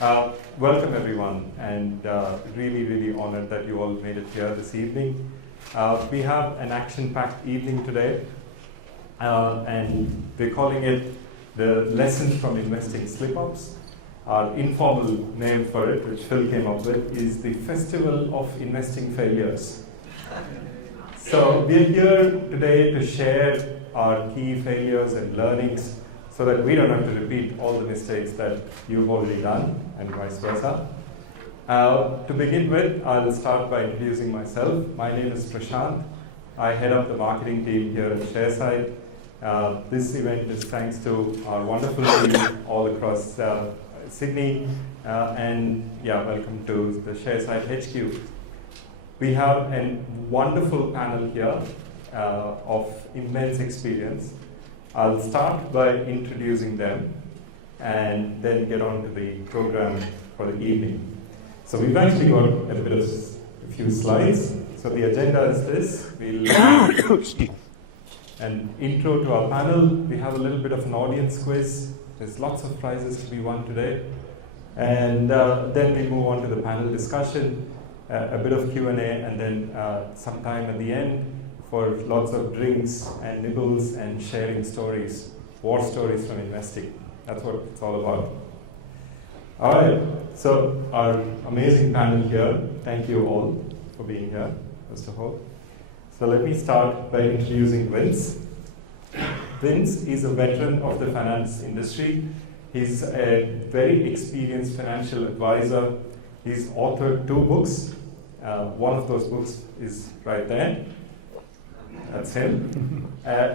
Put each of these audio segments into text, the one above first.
Welcome everyone, and really honored that you all made it here this evening. We have an action-packed evening today, and we're calling it the Lessons from Investing Slip-Ups. Our informal name for it, which Phil came up with, is the Festival of Investing Failures. So we're here today to share our key failures and learnings so that we don't have to repeat all the mistakes that you've already done, and vice versa. To begin with, I'll start by introducing myself. My name is Prashant. I head up the marketing team here at Sharesight. This event is thanks to our wonderful team all across Sydney, and welcome to the Sharesight HQ. We have a wonderful panel here of immense experience. I'll start by introducing them and then get on to the program for the evening. So we've actually got a few slides. So the agenda is this. We'll an intro to our panel. We have a little bit of an audience quiz. There's lots of prizes to be won today. And then we move on to the panel discussion, a bit of Q&A, and then some time at the end for lots of drinks and nibbles and sharing stories, war stories from investing. That's what it's all about. All right, so our amazing panel here, thank you all for being here, first of all. So let me start by introducing Vince. Vince is a veteran of the finance industry. He's a very experienced financial advisor. He's authored 2 books. One of those books is right there. That's him.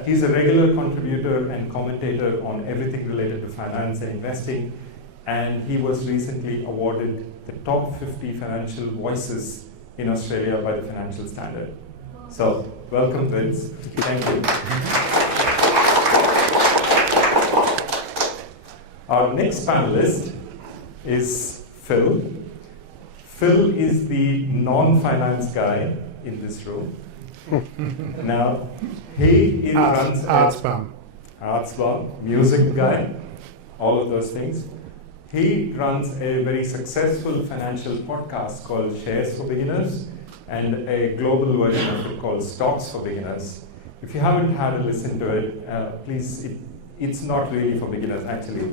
He's a regular contributor and commentator on everything related to finance and investing, and he was recently awarded the top 50 financial voices in Australia by the Financial Standard. So, welcome Vince. Thank you. Our next panelist is Phil. Phil is the non-finance guy in this room. Now, he runs arts bum, music guy, all of those things. He runs a very successful financial podcast called Shares for Beginners and a global version of it called Stocks for Beginners. If you haven't had a listen to it, please, it's not really for beginners actually,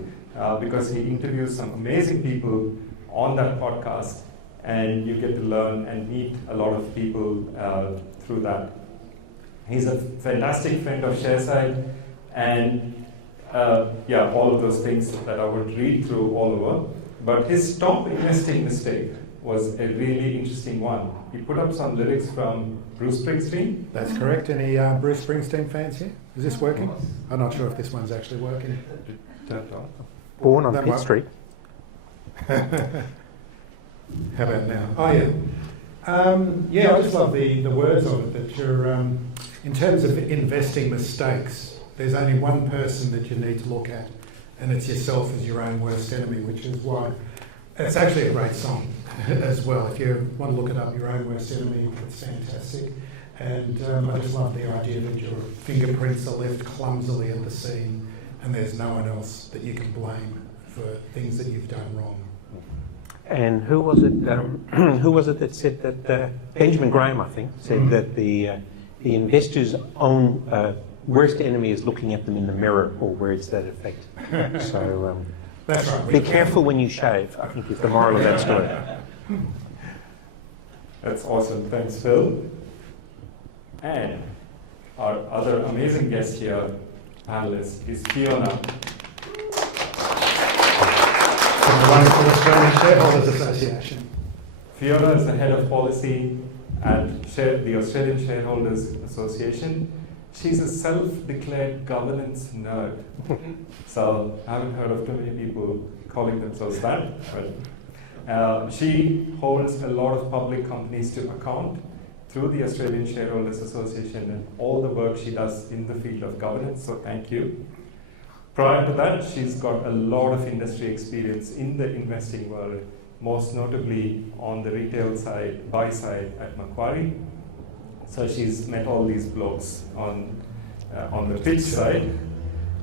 because he interviews some amazing people on that podcast, and you get to learn and meet a lot of people through that. He's a fantastic friend of Sharesight, and all of those things that I would read through all over. But his top investing mistake was a really interesting one. He put up some lyrics from Bruce Springsteen. That's correct. Any Bruce Springsteen fans here? Is this working? I'm not sure if this one's actually working. Born on Pitt Street. How about now? Oh yeah. I just love the words of it, that you're, in terms of investing mistakes, there's only one person that you need to look at, and it's yourself as your own worst enemy, which is why it's actually a great song as well. If you want to look it up, Your Own Worst Enemy, it's fantastic. And I just love the idea that your fingerprints are left clumsily at the scene, and there's no one else that you can blame for things that you've done wrong. And who was it? Who was it that said that? Benjamin Graham, I think, said that the investor's own worst enemy is looking at them in the mirror, or words to that effect. So that's right. Be careful when you shave, I think is the moral of that story. That's awesome. Thanks, Phil. And our other amazing guest here, panelist, is Fiona. From the wonderful Australian Shareholders Association. Fiona is the head of policy at the Australian Shareholders Association. She's a self-declared governance nerd. So I haven't heard of too many people calling themselves that. But she holds a lot of public companies to account through the Australian Shareholders Association and all the work she does in the field of governance. So thank you. Prior to that, she's got a lot of industry experience in the investing world, most notably on the retail side, buy side at Macquarie. So she's met all these blokes on the pitch side,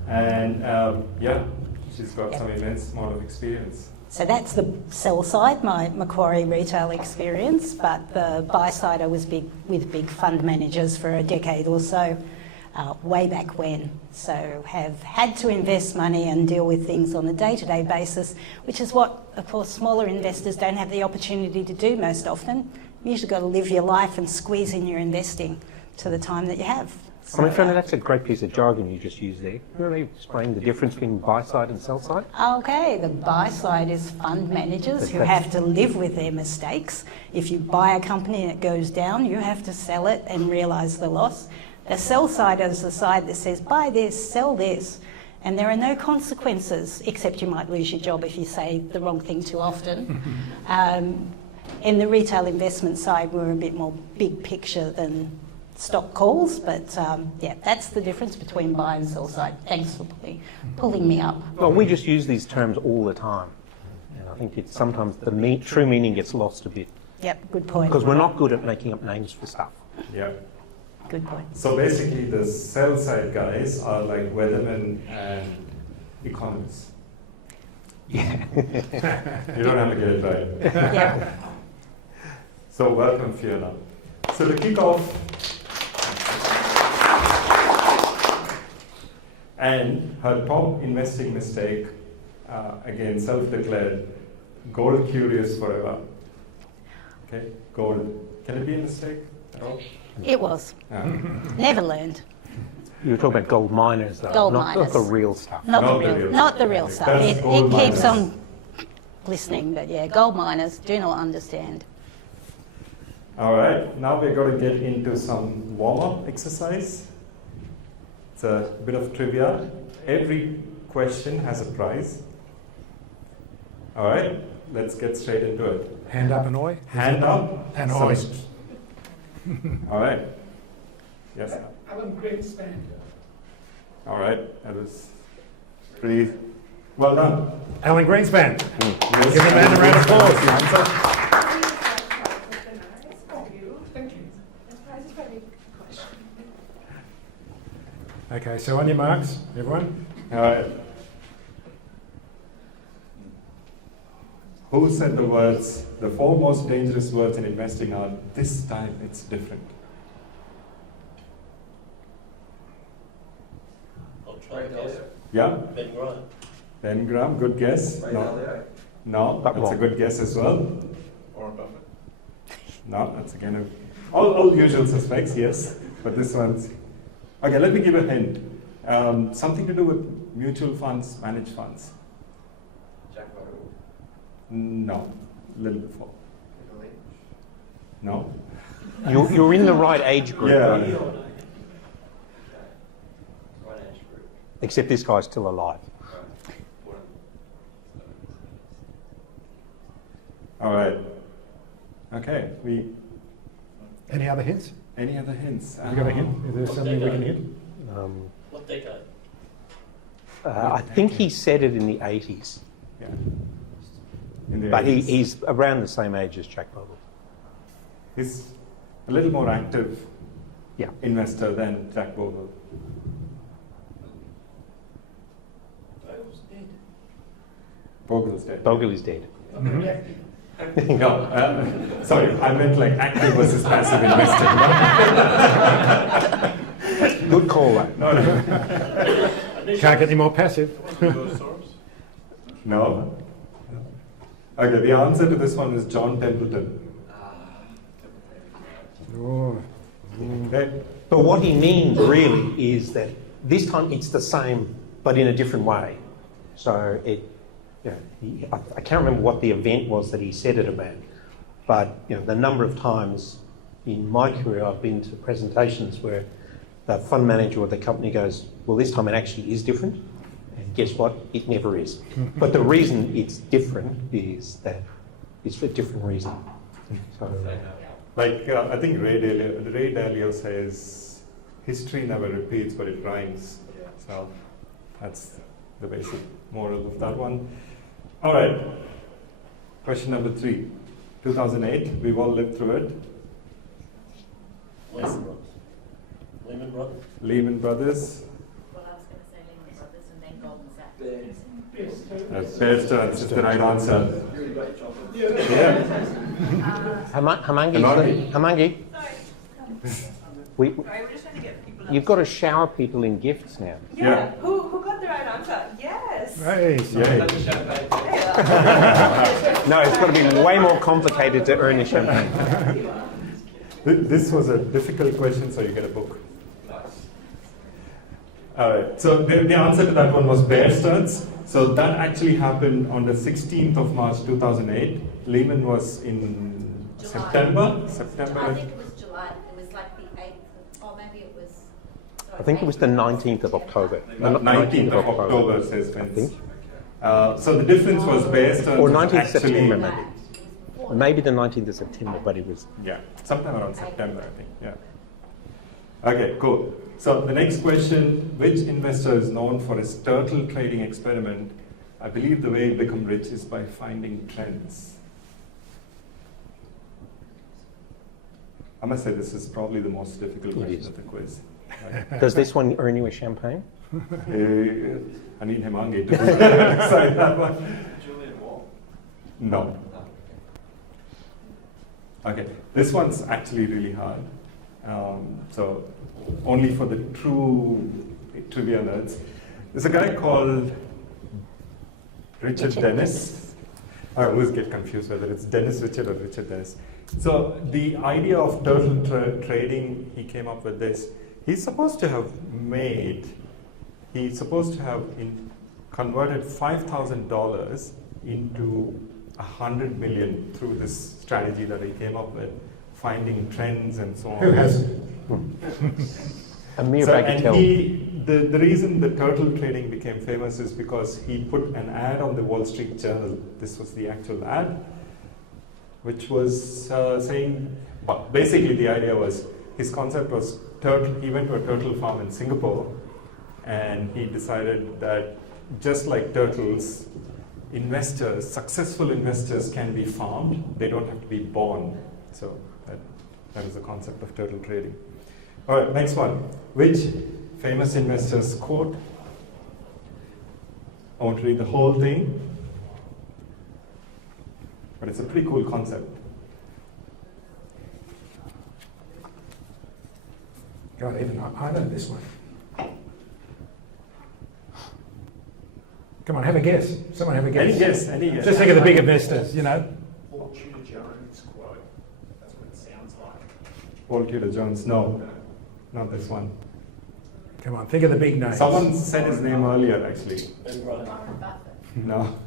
and she's got some immense amount of experience. So that's the sell side, my Macquarie retail experience, but the buy side I was with big fund managers for a decade or so, way back when. So have had to invest money and deal with things on a day-to-day basis, which is what, of course, smaller investors don't have the opportunity to do most often. You usually got to live your life and squeeze in your investing to the time that you have. I mean, Fiona, that's a great piece of jargon you just used there. Really explain the difference between buy side and sell side? Okay, the buy side is fund managers who have to live with their mistakes. If you buy a company and it goes down, you have to sell it and realise the loss. The sell side is the side that says, buy this, sell this, and there are no consequences, except you might lose your job if you say the wrong thing too often. In the retail investment side, we're a bit more big picture than stock calls, but yeah, that's the difference between buy and sell side. Thanks for pulling me up. Well, we just use these terms all the time. And I think it's sometimes the true meaning gets lost a bit. Yep, good point. Because we're not good at making up names for stuff. Yeah. Good point. So basically, the sell side guys are like weathermen and economists. Yeah. You don't have to get it right. Yeah. So welcome, Fiona. So to kick off, and her top investing mistake, again, self-declared, gold curious forever. Okay, gold. Can it be a mistake at all? It was. Never learned. You were talking about gold miners, though. Gold not miners. the real stuff. Not the real stuff. That's It gold keeps miners. on listening, but yeah, gold miners do not understand. All right, now we're going to get into some warm-up exercise. It's a bit of trivia. Every question has a prize. All right, let's get straight into it. Hand up and oi. Hand up. And So- oi. All right. Yes. Alan Greenspan. All right, that was pretty well done. Alan Greenspan. Yes. Give the man a round of applause. Thank you. Okay, so on your marks, everyone. All right. Who said the words, the four most dangerous words in investing are, this time it's different? I'll try and guess. Yeah? Ben Grant. Ben Graham, good guess. No, But that's a wrong. good guess as well. Warren Buffett. No, that's again all usual suspects, yes. But this one's okay. Let me give a hint. Something to do with mutual funds, managed funds. Jack Butterworth. No, a little before. No. You're in the right age group, Yeah. aren't you? Right age group. Except this guy's still alive. All right. Okay. Any other hints? Any other hints? Have you got a hint? Is there something we can hit? What decade? I think he said it in the 80s, Yeah. In the but 80s. he's around the same age as Jack Bogle. He's a little more active Yeah. investor than Jack Bogle. Bogle's dead. Bogle's dead. Bogle is dead. No, sorry, I meant like active versus passive investing. Good call, though. Can't get any more passive. No. Okay, the answer to this one is John Templeton. Oh. Okay. But what he means really is that this time it's the same, but in a different way. So I can't remember what the event was that he said it about, but the number of times in my career I've been to presentations where the fund manager or the company goes, well, this time it actually is different. And guess what? It never is. But the reason it's different is that it's for a different reason. So, Like, I think Ray Dalio says, history never repeats, but it rhymes. So that's the basic moral of that one. All right. Question number 3. 2008, we've all lived through it. Lehman Brothers. Lehman Brothers. Lehman Brothers. Well, I was going to say Lehman Brothers and then Goldman Sachs. Bear Stearns is the right answer. Yeah. Hamangi. You've got to shower people in gifts now. Yeah. Who got the right answer? Yes. Hey, Yay. No, it's got to be way more complicated to earn a champagne. This was a difficult question, so you get a book. All right. So the answer to that one was Bear Stearns. So that actually happened on the 16th of March 2008. Lehman was in September. I think it was July. It was like the 8th, or maybe it was. I think it was the 19th of October. 19th of October, says I Vince. think. So the difference was Bear Stearns. Or was 19th actually, September, maybe. Maybe the 19th of September, but it was. Yeah, sometime around September, I think. Yeah. Okay, cool. So the next question: which investor is known for his turtle trading experiment? I believe the way you become rich is by finding trends. I must say this is probably the most difficult It question is. of the quiz. Right. Does this one earn you a champagne? I need Himangi to decide that one. Julian Wall. No. Okay, this one's actually really hard. So only for the true trivia nerds. There's a guy called Richard Dennis. I always get confused whether it's Dennis Richard or Richard Dennis. So the idea of turtle trading, he came up with this. He's supposed to have converted $5,000 into $100 million through this strategy that he came up with, finding trends and so on. who hasn't? A mere So, bagatelle. and the reason the turtle trading became famous is because he put an ad on the Wall Street Journal. This was the actual ad, which was saying, well, basically the idea was, his concept was turtle. He went to a turtle farm in Singapore, and he decided that just like turtles, investors, successful investors can be farmed. They don't have to be born. So that is the concept of turtle trading. All right, next one. Which famous investor's quote? I want to read the whole thing, but it's a pretty cool concept. God, even I know this one. Come on, have a guess. Someone have a guess. Any guess? Any guess? Just think of the big investors, you know. Paul Tudor Jones quote. That's what it sounds like. Paul Tudor Jones. No, not this one. Come on, think of the big names. Someone said his name earlier, actually. Warren Buffett. No,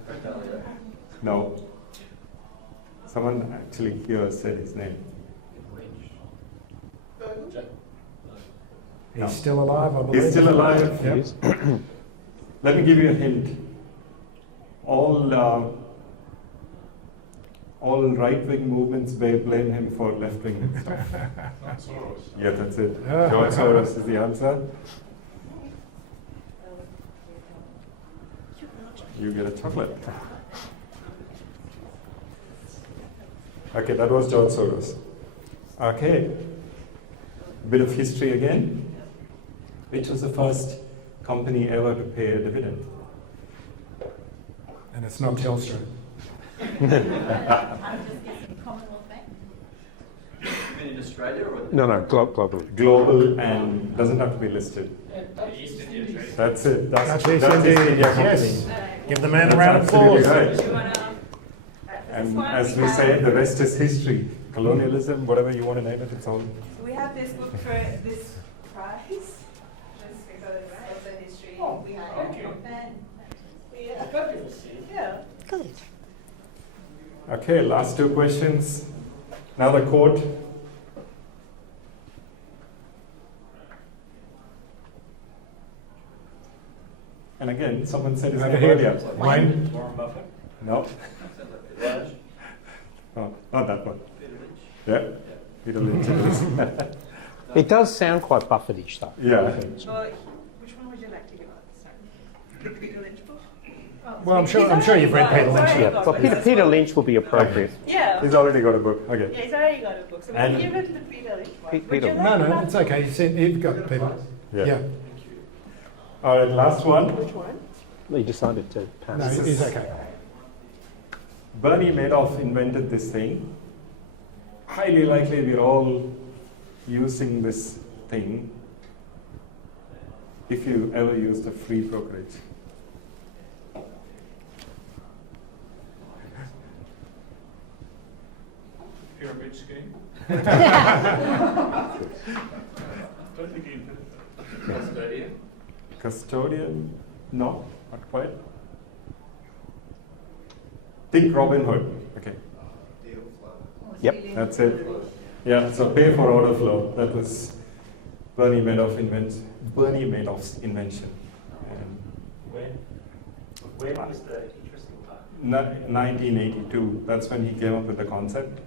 no. Someone actually here said his name. He's No. still alive, I believe. He's still alive. Yep. Yes. Let me give you a hint. All right-wing movements blame him for left-wing stuff. Yeah, that's it. Ah. George Soros is the answer. You get a chocolate. Okay, that was George Soros. Okay, bit of history again. Which was the first company ever to pay a dividend? And it's not Telstra. I'm just guessing Commonwealth Bank. You mean in Australia or No, globally. Global and doesn't have to be listed. East India Trading? That's it. That's East indeed. India Yes. Company. Give the man a That's round of absolutely applause. right. You wanna, And as we say, the rest is history. Colonialism, whatever you want to name it, it's all. we have this book for this prize, just because of the history we have. Yeah. Fabulous. Yeah. Good. Okay, last two questions. Another quote. And again, someone said his Over name here. earlier. Wayne. Warren Buffett? No, Sounds like Raj. no, not that one. Peter Lynch? Yeah, Peter Lynch. it is. It does sound quite Buffettish, though. Yeah. Well, which one would you like to give us? Sorry. Peter Lynch book? Oh, Well, I'm he's sure already you've read got it. Peter He's Lynch, already Yeah, got but it. Peter Lynch will be appropriate. Yeah. He's already got a book. Okay. Yeah, he's already got a book. So And- we give it to the Peter Lynch one. Peter Would you Lynch. like No, no, that? it's okay. You've got Peter. Yeah. Yeah. All right, last one. Which one? He decided to pass. No, it's okay. Bernie Madoff invented this thing. Highly likely we're all using this thing if you ever used a free brokerage. Pyramid scheme. Don't think you custodian. Custodian? No, not quite. Think Robin Hood. Okay, Deal flow. Yep. that's it. Yeah, so pay for order flow. That was Bernie Madoff's invention. And When was the interesting part? 1982. That's when he came up with the concept.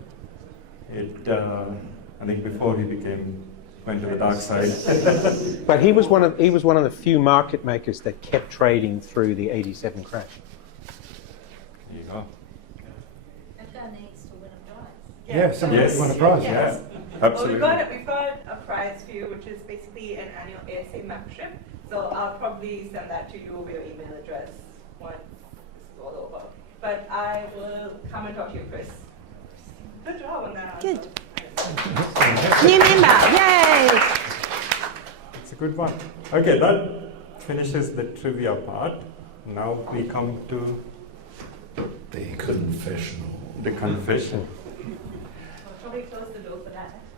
I think before he went to the dark side. But he was one of the few market makers that kept trading through the '87 crash. There you go. And done needs to win a prize. Yeah, somebody Yes. won a prize. Yes. Yeah, absolutely. Well, we've got a prize for you, which is basically an annual ASA membership. So I'll probably send that to you with your email address once this is all over. But I will come and talk to you, Chris. Good job on that. Good. New member, yay! It's a good one. Okay, that finishes the trivia part. Now we come to The confessional. the confession. I'll probably close the door for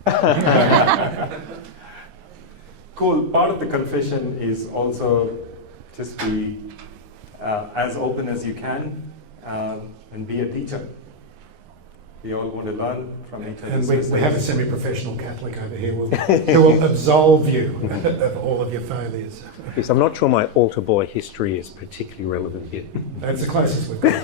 that. Cool. Part of the confession is also just be as open as you can and be a teacher. We all want to learn from each other. And we have a semi-professional Catholic over here who will absolve you of all of your failures. Yes, I'm not sure my altar boy history is particularly relevant here. That's the closest we've got.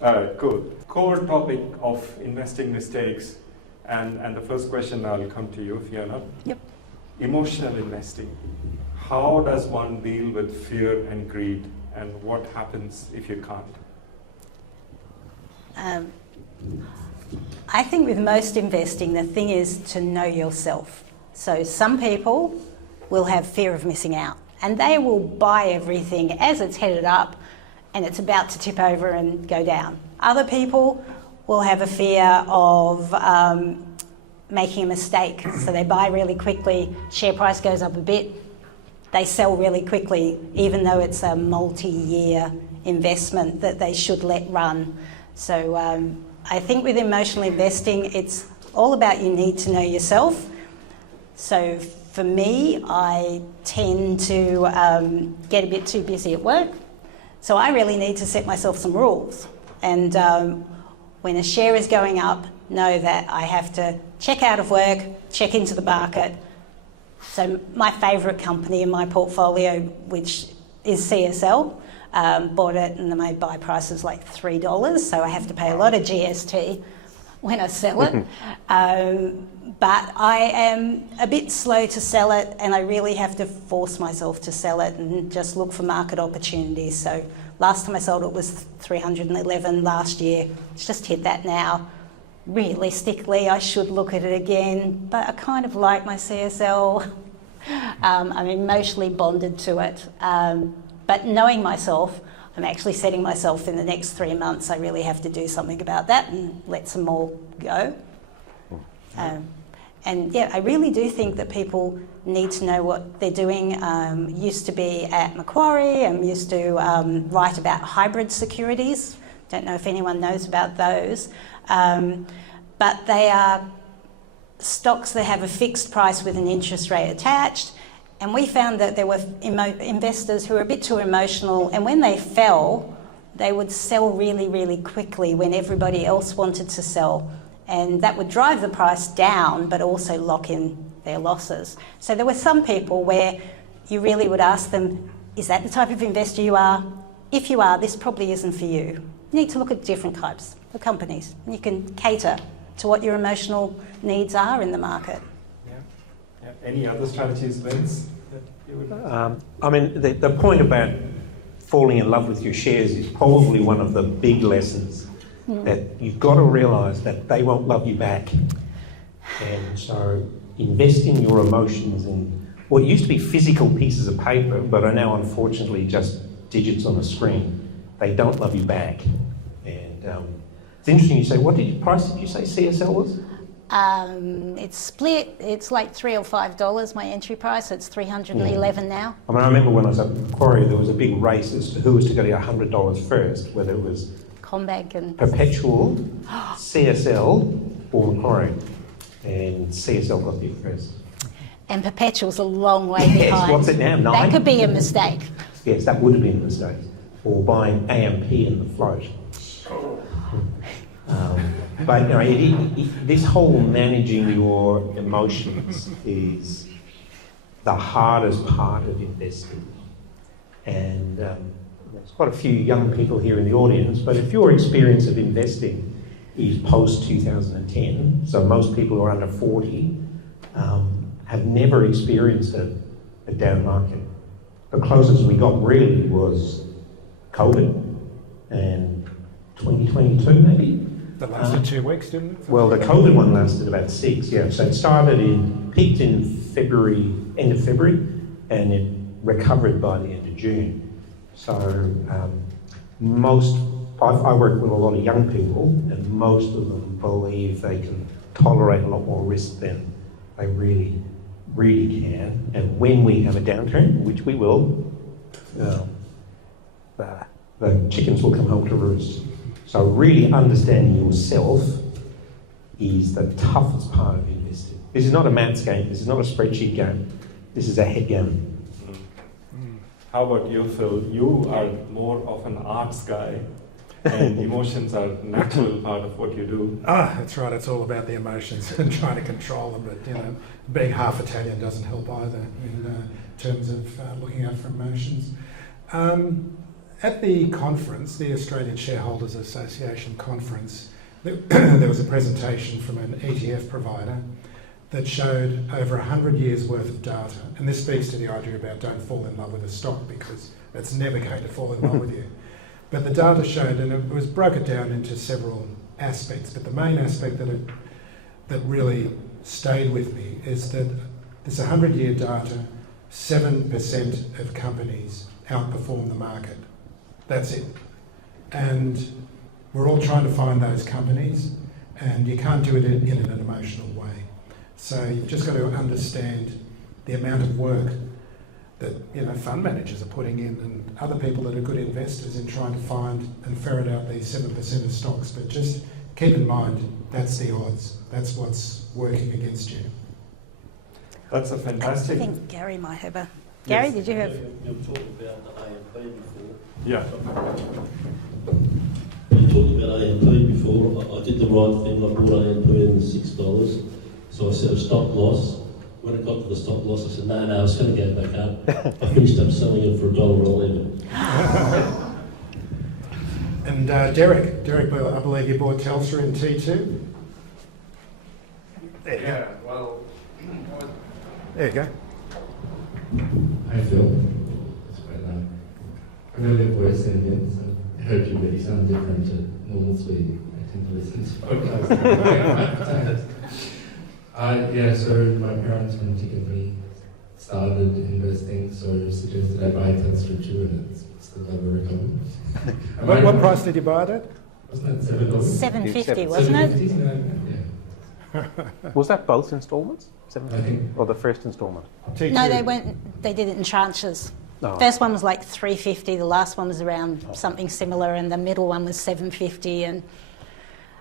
All right, cool. Core topic of investing mistakes, and the first question I'll come to you, Fiona. Yep. Emotional investing. How does one deal with fear and greed, and what happens if you can't? I think with most investing, the thing is to know yourself. So some people will have fear of missing out, and they will buy everything as it's headed up and it's about to tip over and go down. Other people will have a fear of making a mistake, so they buy really quickly, share price goes up a bit, they sell really quickly, even though it's a multi-year investment that they should let run. So I think with emotional investing, it's all about you need to know yourself. So for me, I tend to get a bit too busy at work. So I really need to set myself some rules. And when a share is going up, know that I have to check out of work, check into the market. So my favourite company in my portfolio, which is CSL, bought it and my buy price is like $3, so I have to pay a lot of GST when I sell it. But I am a bit slow to sell it, and I really have to force myself to sell it and just look for market opportunities. So last time I sold it was 311 last year. It's just hit that now. Realistically, I should look at it again, but I kind of like my CSL. I'm emotionally bonded to it. But knowing myself, I'm actually setting myself in the next 3 months, I really have to do something about that and let some more go. And yeah, I really do think that people need to know what they're doing. Used to be at Macquarie, I'm used to write about hybrid securities. Don't know if anyone knows about those. But they are stocks that have a fixed price with an interest rate attached. And we found that there were investors who were a bit too emotional, and when they fell, they would sell really, really quickly when everybody else wanted to sell. And that would drive the price down, but also lock in their losses. So there were some people where you really would ask them, is that the type of investor you are? If you are, this probably isn't for you. You need to look at different types of companies. And you can cater to what your emotional needs are in the market. Yeah. Any other strategies, Vince, that you would? I mean, the point about falling in love with your shares is probably one of the big lessons that you've got to realise that they won't love you back. And so investing your emotions in Well, it used to be physical pieces of paper, but are now unfortunately just digits on a screen. They don't love you back. And it's interesting you say, what price did you say CSL was? It's split. It's like $3 or $5 my entry price. It's $311 now. I mean, I remember when I was at Macquarie, there was a big race as to who was to go to $100 first, whether it was Combank and Perpetual, CSL, or Macquarie. And CSL got there first. And Perpetual's a long way Yes, behind. what's it now? 9? That could be a mistake. Yes, that would have been a mistake. Or buying AMP in the float. But you know, this whole managing your emotions is the hardest part of investing. And there's quite a few young people here in the audience, but if your experience of investing is post-2010, so most people who are under 40 have never experienced a down market. The closest we got really was COVID and 2022 maybe. That lasted 2 weeks, didn't it? Well, the COVID one lasted about 6, yeah. So it peaked in February, end of February, and it recovered by the end of June. So I work with a lot of young people, and most of them believe they can tolerate a lot more risk than they really, really can. And when we have a downturn, which we will, the chickens will come home to roost. So really understanding yourself is the toughest part of investing. This is not a maths game, this is not a spreadsheet game, this is a head game. How about you, Phil? You are more of an arts guy, and emotions are a natural part of what you do. That's right. It's all about the emotions and trying to control them. But, you know, being half Italian doesn't help either in terms of looking out for emotions. At the conference, the Australian Shareholders Association conference, there was a presentation from an ETF provider that showed over 100 years worth of data. And this speaks to the idea about don't fall in love with a stock, because it's never going to fall in love with you. But the data showed, and it was broken down into several aspects, but the main aspect that really stayed with me is that this 100-year data, 7% of companies outperform the market. That's it. And we're all trying to find those companies, and you can't do it in an emotional way. So you've just got to understand the amount of work that, you know, fund managers are putting in, and other people that are good investors in trying to find and ferret out these 7% of stocks. But just keep in mind, that's the odds. That's what's working against you. That's a fantastic... I think Gary might have a... Gary, did you have... You've talked about the AMP before. Yeah. You talked about AMP before. I did the right thing. I bought AMP in $6. So I set a stop loss. When it got to the stop loss, I said, no, it's going to go back up. I finished up selling it for $1.11. And Derek, I believe you bought Telstra in T2? There you go. Well, There you go. Hi Phil. I know your voice and so I heard you, but you sound different to normal Swede. I tend to listen to podcasts. So my parents, when Ticketly started investing, so suggested I buy Telstra too, and it's still never recovered. What price did you buy it at? Wasn't that $7? $7.50, wasn't it? Yeah. Was that both instalments? I think. Or the first instalment? T2. No, they did it in tranches. Oh. First one was like $3.50, the last one was around something similar, and the middle one was $7.50. And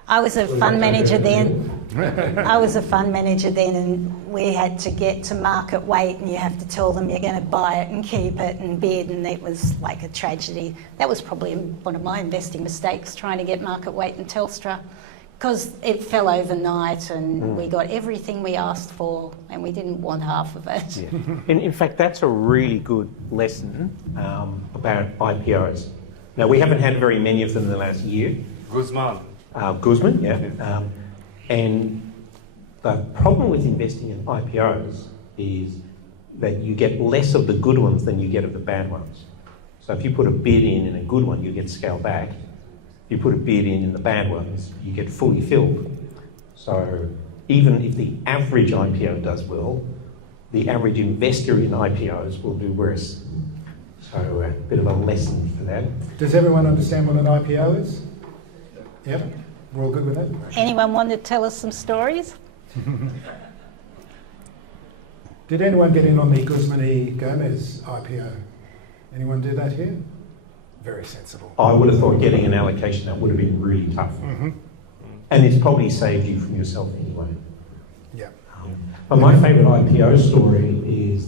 I was a fund manager then. And we had to get to market weight, and you have to tell them you're going to buy it and keep it and bid, and it was like a tragedy. That was probably one of my investing mistakes, trying to get market weight in Telstra, because it fell overnight, and we got everything we asked for, and we didn't want half of it. Yeah. In fact, that's a really good lesson about IPOs. Now, we haven't had very many of them in the last year. Guzman, yeah. And the problem with investing in IPOs is that you get less of the good ones than you get of the bad ones. So if you put a bid in a good one, you get scaled back. If you put a bid in the bad ones, you get fully filled. So even if the average IPO does well, the average investor in IPOs will do worse. So a bit of a lesson for that. Does everyone understand what an IPO is? Yep, we're all good with that? Anyone want to tell us some stories? Did anyone get in on the Guzman Gomez IPO? Anyone do that here? Very sensible. I would have thought getting an allocation, that would have been really tough. Mm-hmm. And it's probably saved you from yourself anyway. Yeah. But my favourite IPO story is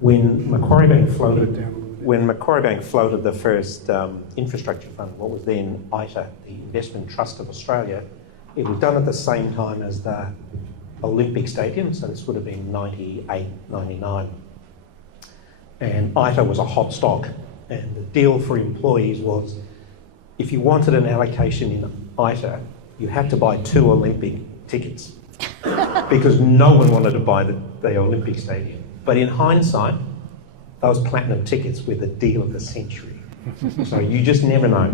when Macquarie Bank floated the first infrastructure fund, what was then ITA, the Investment Trust of Australia. It was done at the same time as the Olympic Stadium, so this would have been 98, 99. And ITA was a hot stock, and the deal for employees was if you wanted an allocation in ITA, you had to buy 2 Olympic tickets because no one wanted to buy the Olympic Stadium. But in hindsight, those platinum tickets were the deal of the century. So you just never know.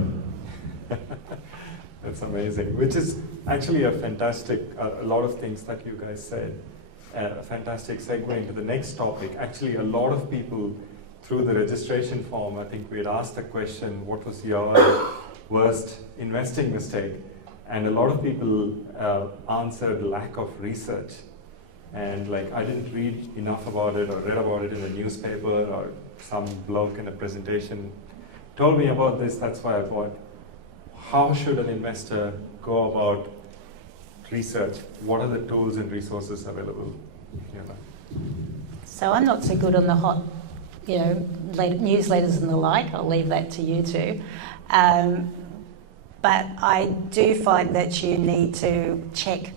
That's amazing, which is actually a fantastic, a lot of things that you guys said, a fantastic segue into the next topic. Actually, a lot of people through the registration form, I think we had asked the question, what was your worst investing mistake? And a lot of people answered lack of research. And like, I didn't read enough about it or read about it in the newspaper or some bloke in a presentation told me about this, that's why I bought. How should an investor go about research? What are the tools and resources available? So I'm not so good on the hot, newsletters and the like. I'll leave that to you two. But I do find that you need to check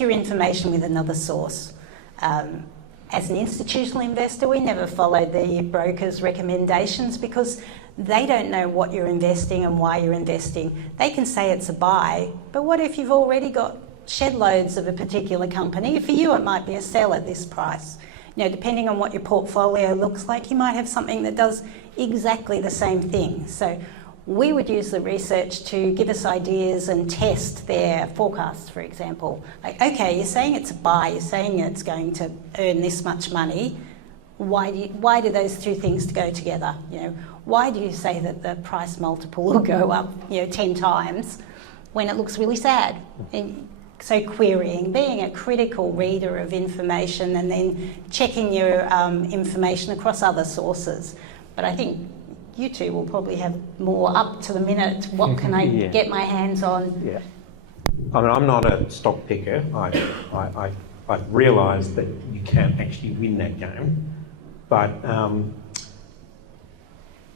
your information with another source. As an institutional investor, we never follow the broker's recommendations because they don't know what you're investing and why you're investing. They can say it's a buy, but what if you've already got shed loads of a particular company? For you, it might be a sell at this price. Depending on what your portfolio looks like, you might have something that does exactly the same thing. So we would use the research to give us ideas and test their forecasts, for example. Like, okay, you're saying it's a buy, you're saying it's going to earn this much money. Why do those two things go together? Why do you say that the price multiple will go up 10 times when it looks really sad? And so querying, being a critical reader of information and then checking your information across other sources. But I think you two will probably have more up to the minute. What can I get my hands on? Yeah. I mean, I'm not a stock picker. I've realised that you can't actually win that game. But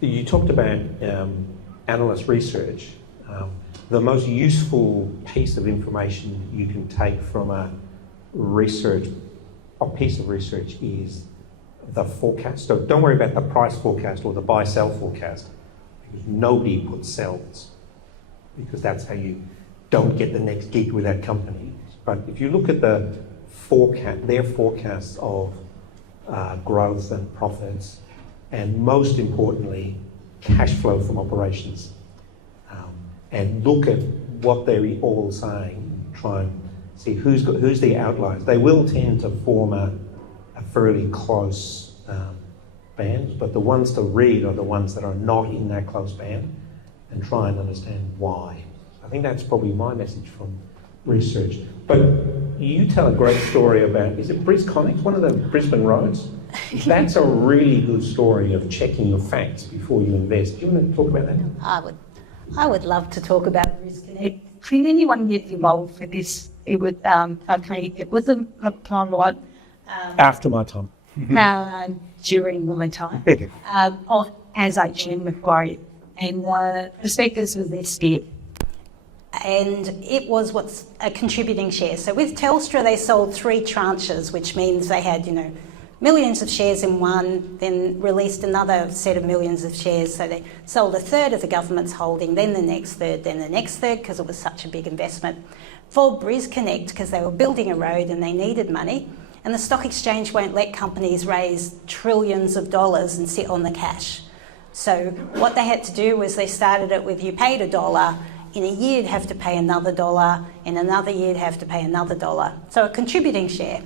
you talked about analyst research. The most useful piece of information you can take from a piece of research is the forecast. So don't worry about the price forecast or the buy-sell forecast, because nobody puts sells, because that's how you don't get the next gig with that company. But if you look at their forecasts of growth and profits, and most importantly, cash flow from operations, and look at what they're all saying, try and see who's the outliers. They will tend to form a fairly close band, but the ones to read are the ones that are not in that close band, and try and understand why. I think that's probably my message from research. But you tell a great story about, is it BrisConnex, one of the Brisbane roads? That's a really good story of checking your facts before you invest. Do you want to talk about that? I would love to talk about BrisConnect. Can anyone get involved with this? It would, it was a time right After my time. during my time as HM Macquarie, and the prospectus was this year. And it was what's a contributing share. So with Telstra, they sold 3 tranches, which means they had, millions of shares in one, then released another set of millions of shares. So they sold a third of the government's holding, then the next third, then the next third, because it was such a big investment. For BrisConnect, because they were building a road and they needed money, and the stock exchange won't let companies raise trillions of dollars and sit on the cash. So what they had to do was they started it with, you paid $1, in a year you'd have to pay another $1, in another year you'd have to pay another $1. So a contributing share.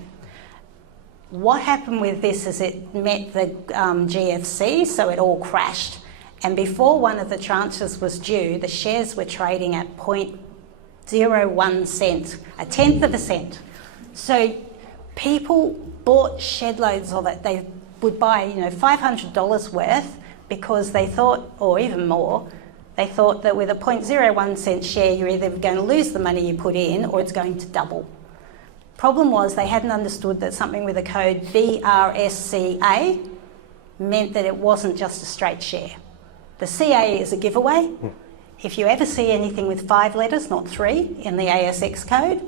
What happened with this is it met the GFC, so it all crashed. And before one of the tranches was due, the shares were trading at 0.01 cent, a tenth of a cent. So people bought shed loads of it. They would buy, $500 worth because they thought, or even more, they thought that with a 0.01 cent share, you're either going to lose the money you put in or it's going to double. Problem was they hadn't understood that something with the code BRSCA meant that it wasn't just a straight share. The CA is a giveaway. If you ever see anything with 5 letters, not 3, in the ASX code,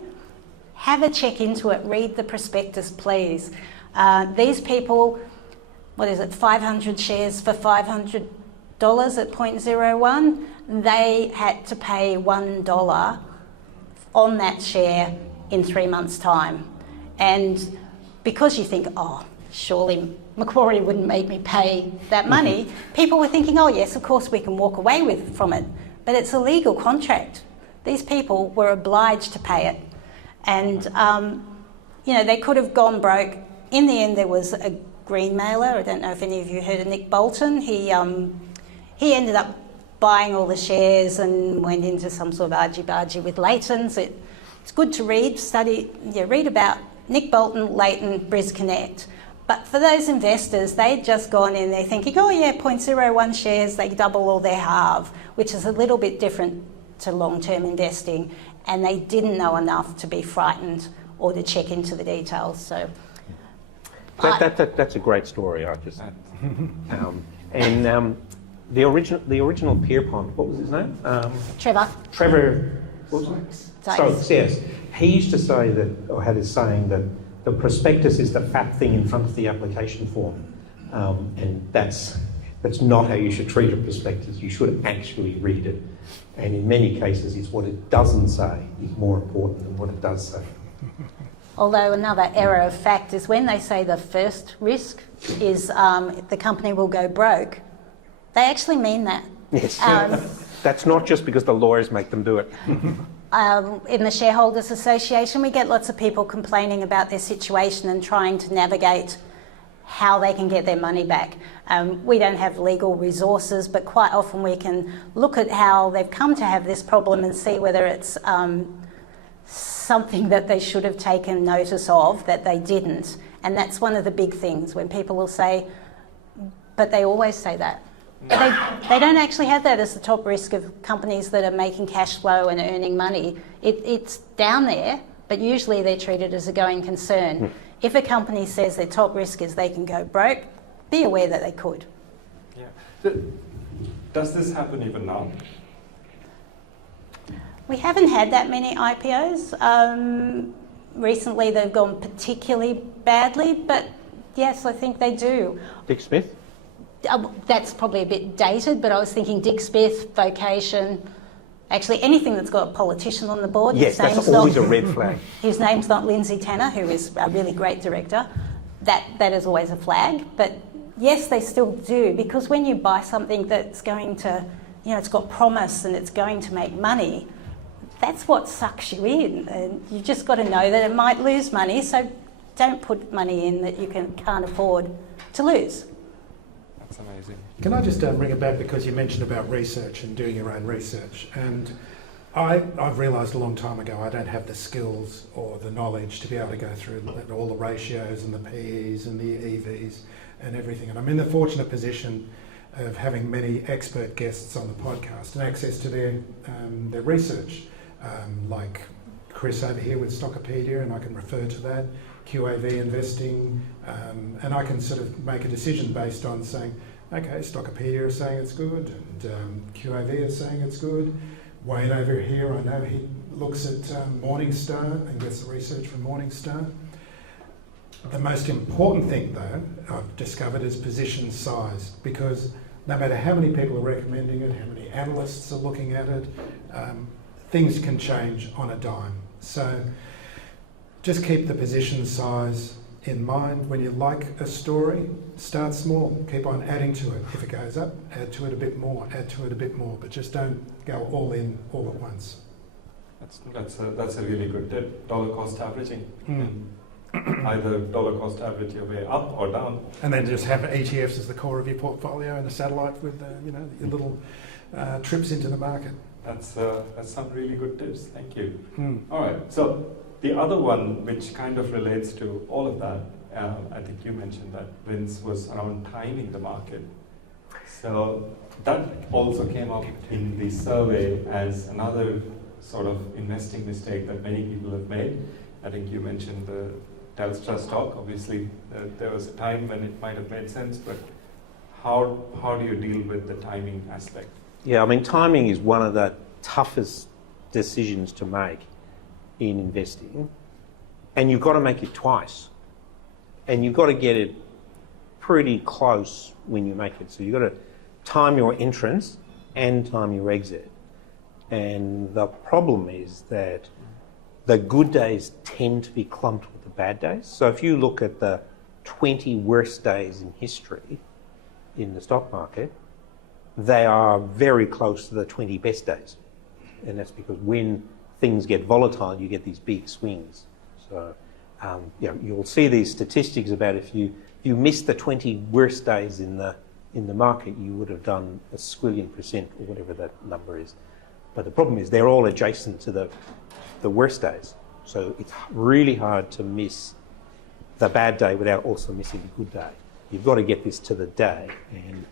have a check into it, read the prospectus, please. These people, 500 shares for $500 at 0.01, they had to pay $1 on that share in 3 months' time. And because you think, surely Macquarie wouldn't make me pay that money, people were thinking, yes, of course we can walk away from it. But it's a legal contract. These people were obliged to pay it. And, they could have gone broke. In the end, there was a green mailer. I don't know if any of you heard of Nick Bolton. He ended up buying all the shares and went into some sort of argy-bargy with Leighton's. It's good to read about Nick Bolton, Leighton, BrisConnect. But for those investors, they'd just gone in there thinking, 0.01 shares, they double or they halve, which is a little bit different to long-term investing, and they didn't know enough to be frightened or to check into the details. So that's a great story. The original Pierpont, what was his name? Trevor. What was it? Stokes, yes. He used to say that, or had his saying that the prospectus is the fat thing in front of the application form, and that's not how you should treat a prospectus. You should actually read it, and in many cases, it's what it doesn't say is more important than what it does say. Although another error of fact is when they say the first risk is the company will go broke, they actually mean that. Yes. That's not just because the lawyers make them do it. In the Shareholders Association, we get lots of people complaining about their situation and trying to navigate how they can get their money back. We don't have legal resources, but quite often we can look at how they've come to have this problem and see whether it's something that they should have taken notice of that they didn't. And that's one of the big things when people will say, but they always say that. They don't actually have that as the top risk of companies that are making cash flow and earning money. It's down there, but usually they're treated as a going concern. If a company says their top risk is they can go broke, be aware that they could. Yeah. Does this happen even now? We haven't had that many IPOs. Recently they've gone particularly badly, but yes, I think they do. Dick Smith? That's probably a bit dated, but I was thinking Dick Smith, Vocation, actually anything that's got a politician on the board. Yes, that's always a red flag. His name's not Lindsay Tanner, who is a really great director. That is always a flag. But yes, they still do, because when you buy something that's going to, it's got promise and it's going to make money, that's what sucks you in. And you just got to know that it might lose money, so don't put money in that you can't afford to lose. That's amazing. Can I just bring it back, because you mentioned about research and doing your own research, and I've realised a long time ago I don't have the skills or the knowledge to be able to go through all the ratios and the PEs and the EVs and everything, and I'm in the fortunate position of having many expert guests on the podcast and access to their research, like Chris over here with Stockopedia, and I can refer to that, QAV investing, and I can sort of make a decision based on saying, okay, Stockopedia is saying it's good, and QAV is saying it's good. Wayne over here, I know he looks at Morningstar and gets the research from Morningstar. The most important thing, though, I've discovered is position size, because no matter how many people are recommending it, how many analysts are looking at it, things can change on a dime. So just keep the position size in mind. When you like a story, start small, keep on adding to it. If it goes up, add to it a bit more, add to it a bit more, but just don't go all in all at once. That's a really good tip, dollar cost averaging. either dollar cost average your way up or down. And then just have ETFs as the core of your portfolio and a satellite with your little trips into the market. That's some really good tips. Thank you. Hmm. All right. So the other one, which kind of relates to all of that, I think you mentioned that, Vince, was around timing the market. So that also came up in the survey as another sort of investing mistake that many people have made. I think you mentioned the Telstra stock. Obviously, there was a time when it might have made sense, but how do you deal with the timing aspect? Yeah, I mean, timing is one of the toughest decisions to make in investing, and you've got to make it twice, and you've got to get it pretty close when you make it. So you've got to time your entrance and time your exit. And the problem is that the good days tend to be clumped with the bad days. So if you look at the 20 worst days in history in the stock market, they are very close to the 20 best days. And that's because when things get volatile, you get these big swings. So you'll see these statistics about if you miss the 20 worst days in the market, you would have done a squillion% or whatever that number is. But the problem is they're all adjacent to the worst days. So it's really hard to miss the bad day without also missing the good day. You've got to get this to the day, and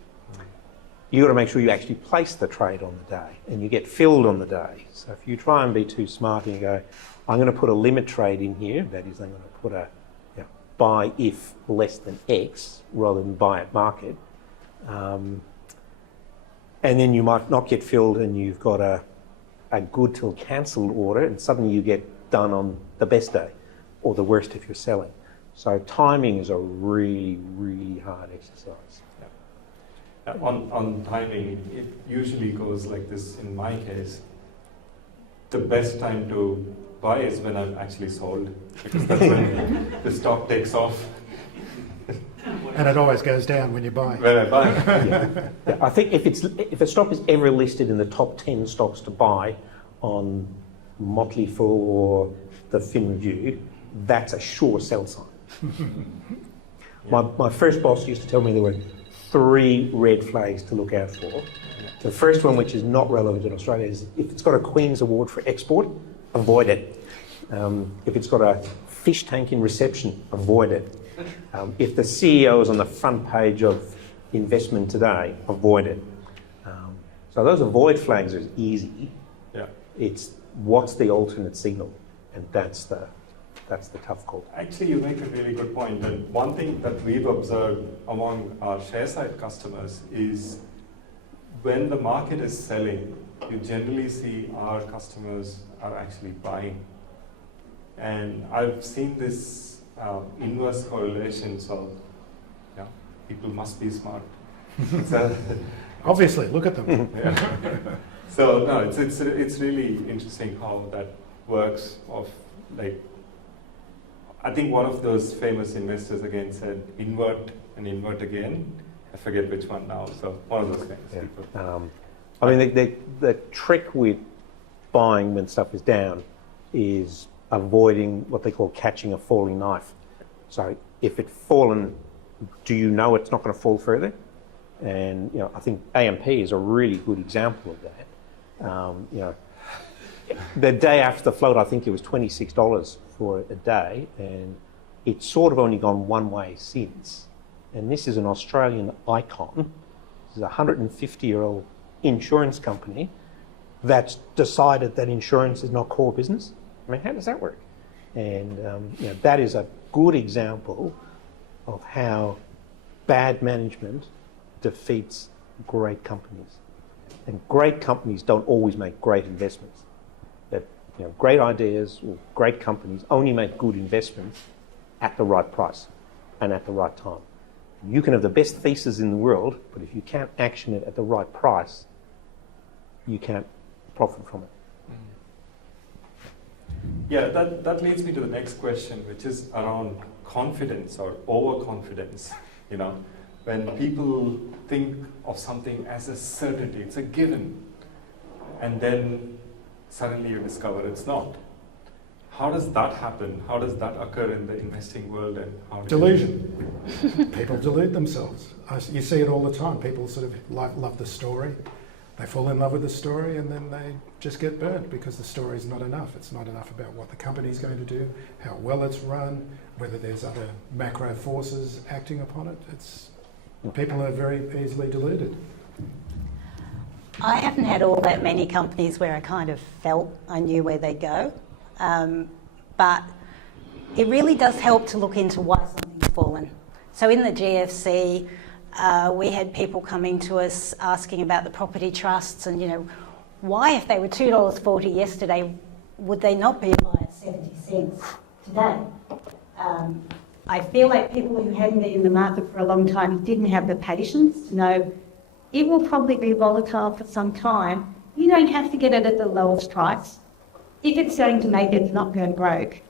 you've got to make sure you actually place the trade on the day and you get filled on the day. So if you try and be too smart and you go, I'm going to put a limit trade in here, that is, I'm going to put a buy if less than X rather than buy at market, and then you might not get filled and you've got a good till cancelled order, and suddenly you get done on the best day or the worst if you're selling. So timing is a really, really hard exercise. On timing, it usually goes like this in my case. The best time to buy is when I'm actually sold, because that's when the stock takes off. And it always goes down when you buy. When I buy. Yeah, I think if a stock is ever listed in the top 10 stocks to buy on Motley Fool or the Fin Review, that's a sure sell sign. My first boss used to tell me there were 3 red flags to look out for. The first one, which is not relevant in Australia, is if it's got a Queen's Award for export, avoid it. If it's got a fish tank in reception, avoid it. If the CEO is on the front page of Investment Today, avoid it. So those avoid flags are easy. Yeah. It's what's the alternate signal, and that's the tough call. Actually, you make a really good point. And one thing that we've observed among our Sharesight customers is when the market is selling, you generally see our customers are actually buying. And I've seen this inverse correlation, so people must be smart. Obviously, look at them. So no, it's really interesting how that works. I think one of those famous investors again said, invert and invert again. I forget which one now. So one of those things. Yeah. I mean, the trick with buying when stuff is down is avoiding what they call catching a falling knife. So if it's fallen, do you know it's not going to fall further? And I think AMP is a really good example of that. The day after the float, I think it was $26 for a day, and it's sort of only gone one way since. And this is an Australian icon. This is a 150-year-old insurance company that's decided that insurance is not core business. I mean, how does that work? And that is a good example of how bad management defeats great companies. And great companies don't always make great investments. That great ideas or great companies only make good investments at the right price and at the right time. You can have the best thesis in the world, but if you can't action it at the right price, you can't profit from it. Yeah, that leads me to the next question, which is around confidence or overconfidence. When people think of something as a certainty, it's a given, and then suddenly you discover it's not. How does that happen? How does that occur in the investing world? And how do Delusion. People delude themselves. You see it all the time. People sort of love the story. They fall in love with the story and then they just get burnt because the story is not enough. It's not enough about what the company's going to do, how well it's run, whether there's other macro forces acting upon it. People are very easily deluded. I haven't had all that many companies where I kind of felt I knew where they'd go. But it really does help to look into why something's fallen. So in the GFC, we had people coming to us asking about the property trusts and, why if they were $2.40 yesterday, would they not be buying 70 cents today? I feel like people who hadn't been in the market for a long time didn't have the patience to know it will probably be volatile for some time. You don't have to get it at the lowest price. If it's going to make it not go broke,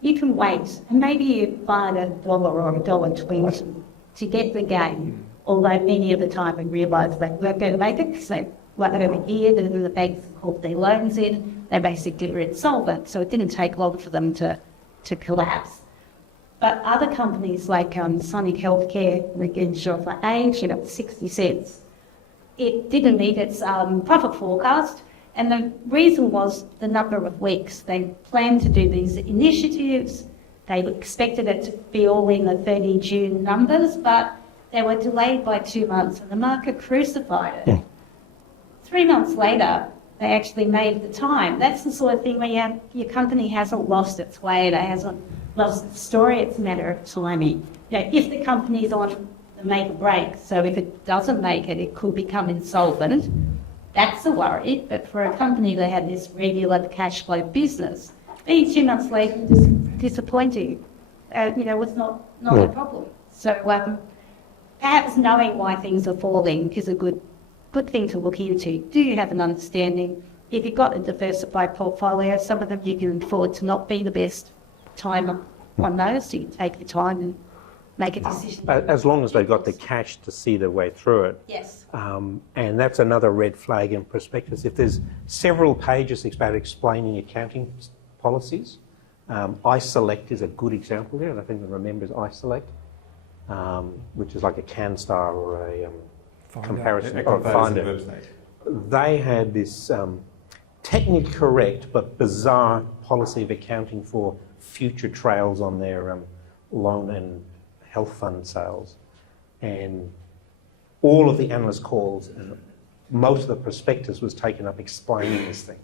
you can wait and maybe you buy at $1 or $1.20 to get the gain. Although many of the time we realised they weren't going to make it because they went over here and then the banks called their loans in. They basically were insolvent, so it didn't take long for them to collapse. But other companies like Sonic Healthcare, the insurance for age, 60 cents. It didn't meet its profit forecast, and the reason was the number of weeks. They planned to do these initiatives. They expected it to be all in the 30 June numbers, but they were delayed by 2 months, and the market crucified it. 3 months later, they actually made the time. That's the sort of thing where your company hasn't lost its way, it hasn't lost its story, it's a matter of timing. If the company's on the make or break, so if it doesn't make it, it could become insolvent. That's a worry, but for a company that had this regular cash flow business, being 2 months late is disappointing. Was not a problem. So perhaps knowing why things are falling is a good thing to look into. Do you have an understanding? If you've got a diversified portfolio, some of them you can afford to not be the best time on those, so you can take your time and make a decision. As long as they've got the cash to see their way through it. Yes. And that's another red flag in prospectus. If there's several pages about explaining accounting policies, iSelect is a good example there, and I think the remembers iSelect, which is like a CanStar or a comparison finder. Website. They had this technically correct but bizarre policy of accounting for future trails on their loan and health fund sales. And all of the analyst calls and most of the prospectus was taken up explaining this thing.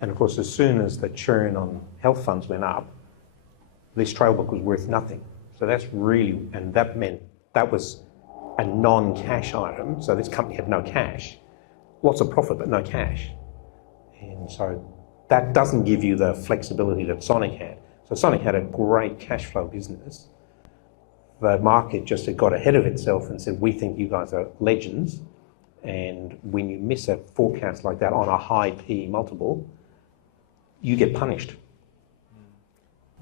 And of course, as soon as the churn on health funds went up, this trail book was worth nothing. So that's really, and that meant that was a non-cash item. So this company had no cash, lots of profit, but no cash. And so that doesn't give you the flexibility that Sonic had. So Sonic had a great cash flow business. The market just had got ahead of itself and said, we think you guys are legends. And when you miss a forecast like that on a high PE multiple, you get punished.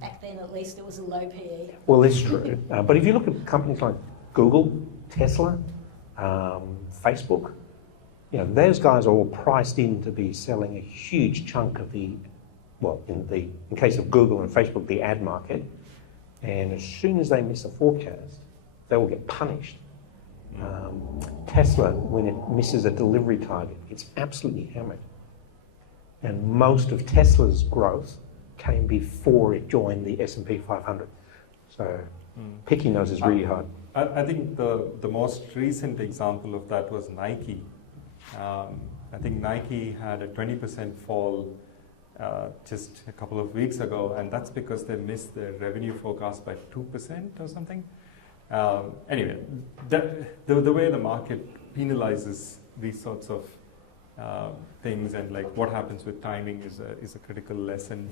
Back then, at least, it was a low PE. Well, that's true. But if you look at companies like Google, Tesla, Facebook, those guys are all priced in to be selling a huge chunk of the, in case of Google and Facebook, the ad market. And as soon as they miss a forecast, they will get punished. Tesla, when it misses a delivery target, it's absolutely hammered. And most of Tesla's growth came before it joined the S&P 500. So picking those is really hard. I think the most recent example of that was Nike. I think Nike had a 20% fall just a couple of weeks ago, and that's because they missed their revenue forecast by 2% or something. Anyway, the way the market penalizes these sorts of things and like what happens with timing is a critical lesson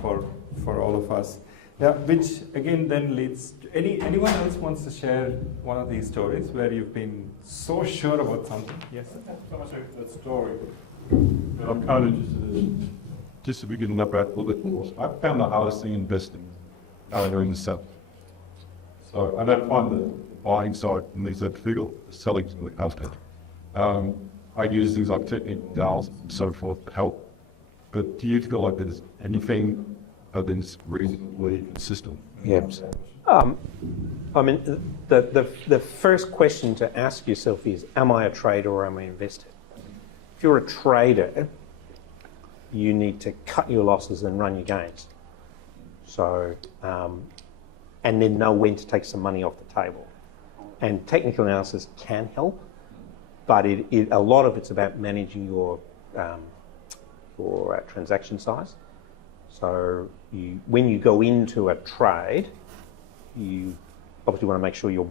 for all of us. Yeah, which again then leads to anyone else wants to share one of these stories where you've been so sure about something? Yes. So much of that story. But I'm kind of just to begin up a little bit more. I found the hardest thing investing in the sell. So I don't find the buying side and these that figure, the selling is really hard. I use things like technique dials and so forth to help But do you feel like there's anything that's reasonably consistent? Yes. I mean, the first question to ask yourself is, am I a trader or am I an investor? If you're a trader, you need to cut your losses and run your gains. So, and then know when to take some money off the table. And technical analysis can help, but a lot of it's about managing your transaction size. So when you go into a trade, you obviously want to make sure you're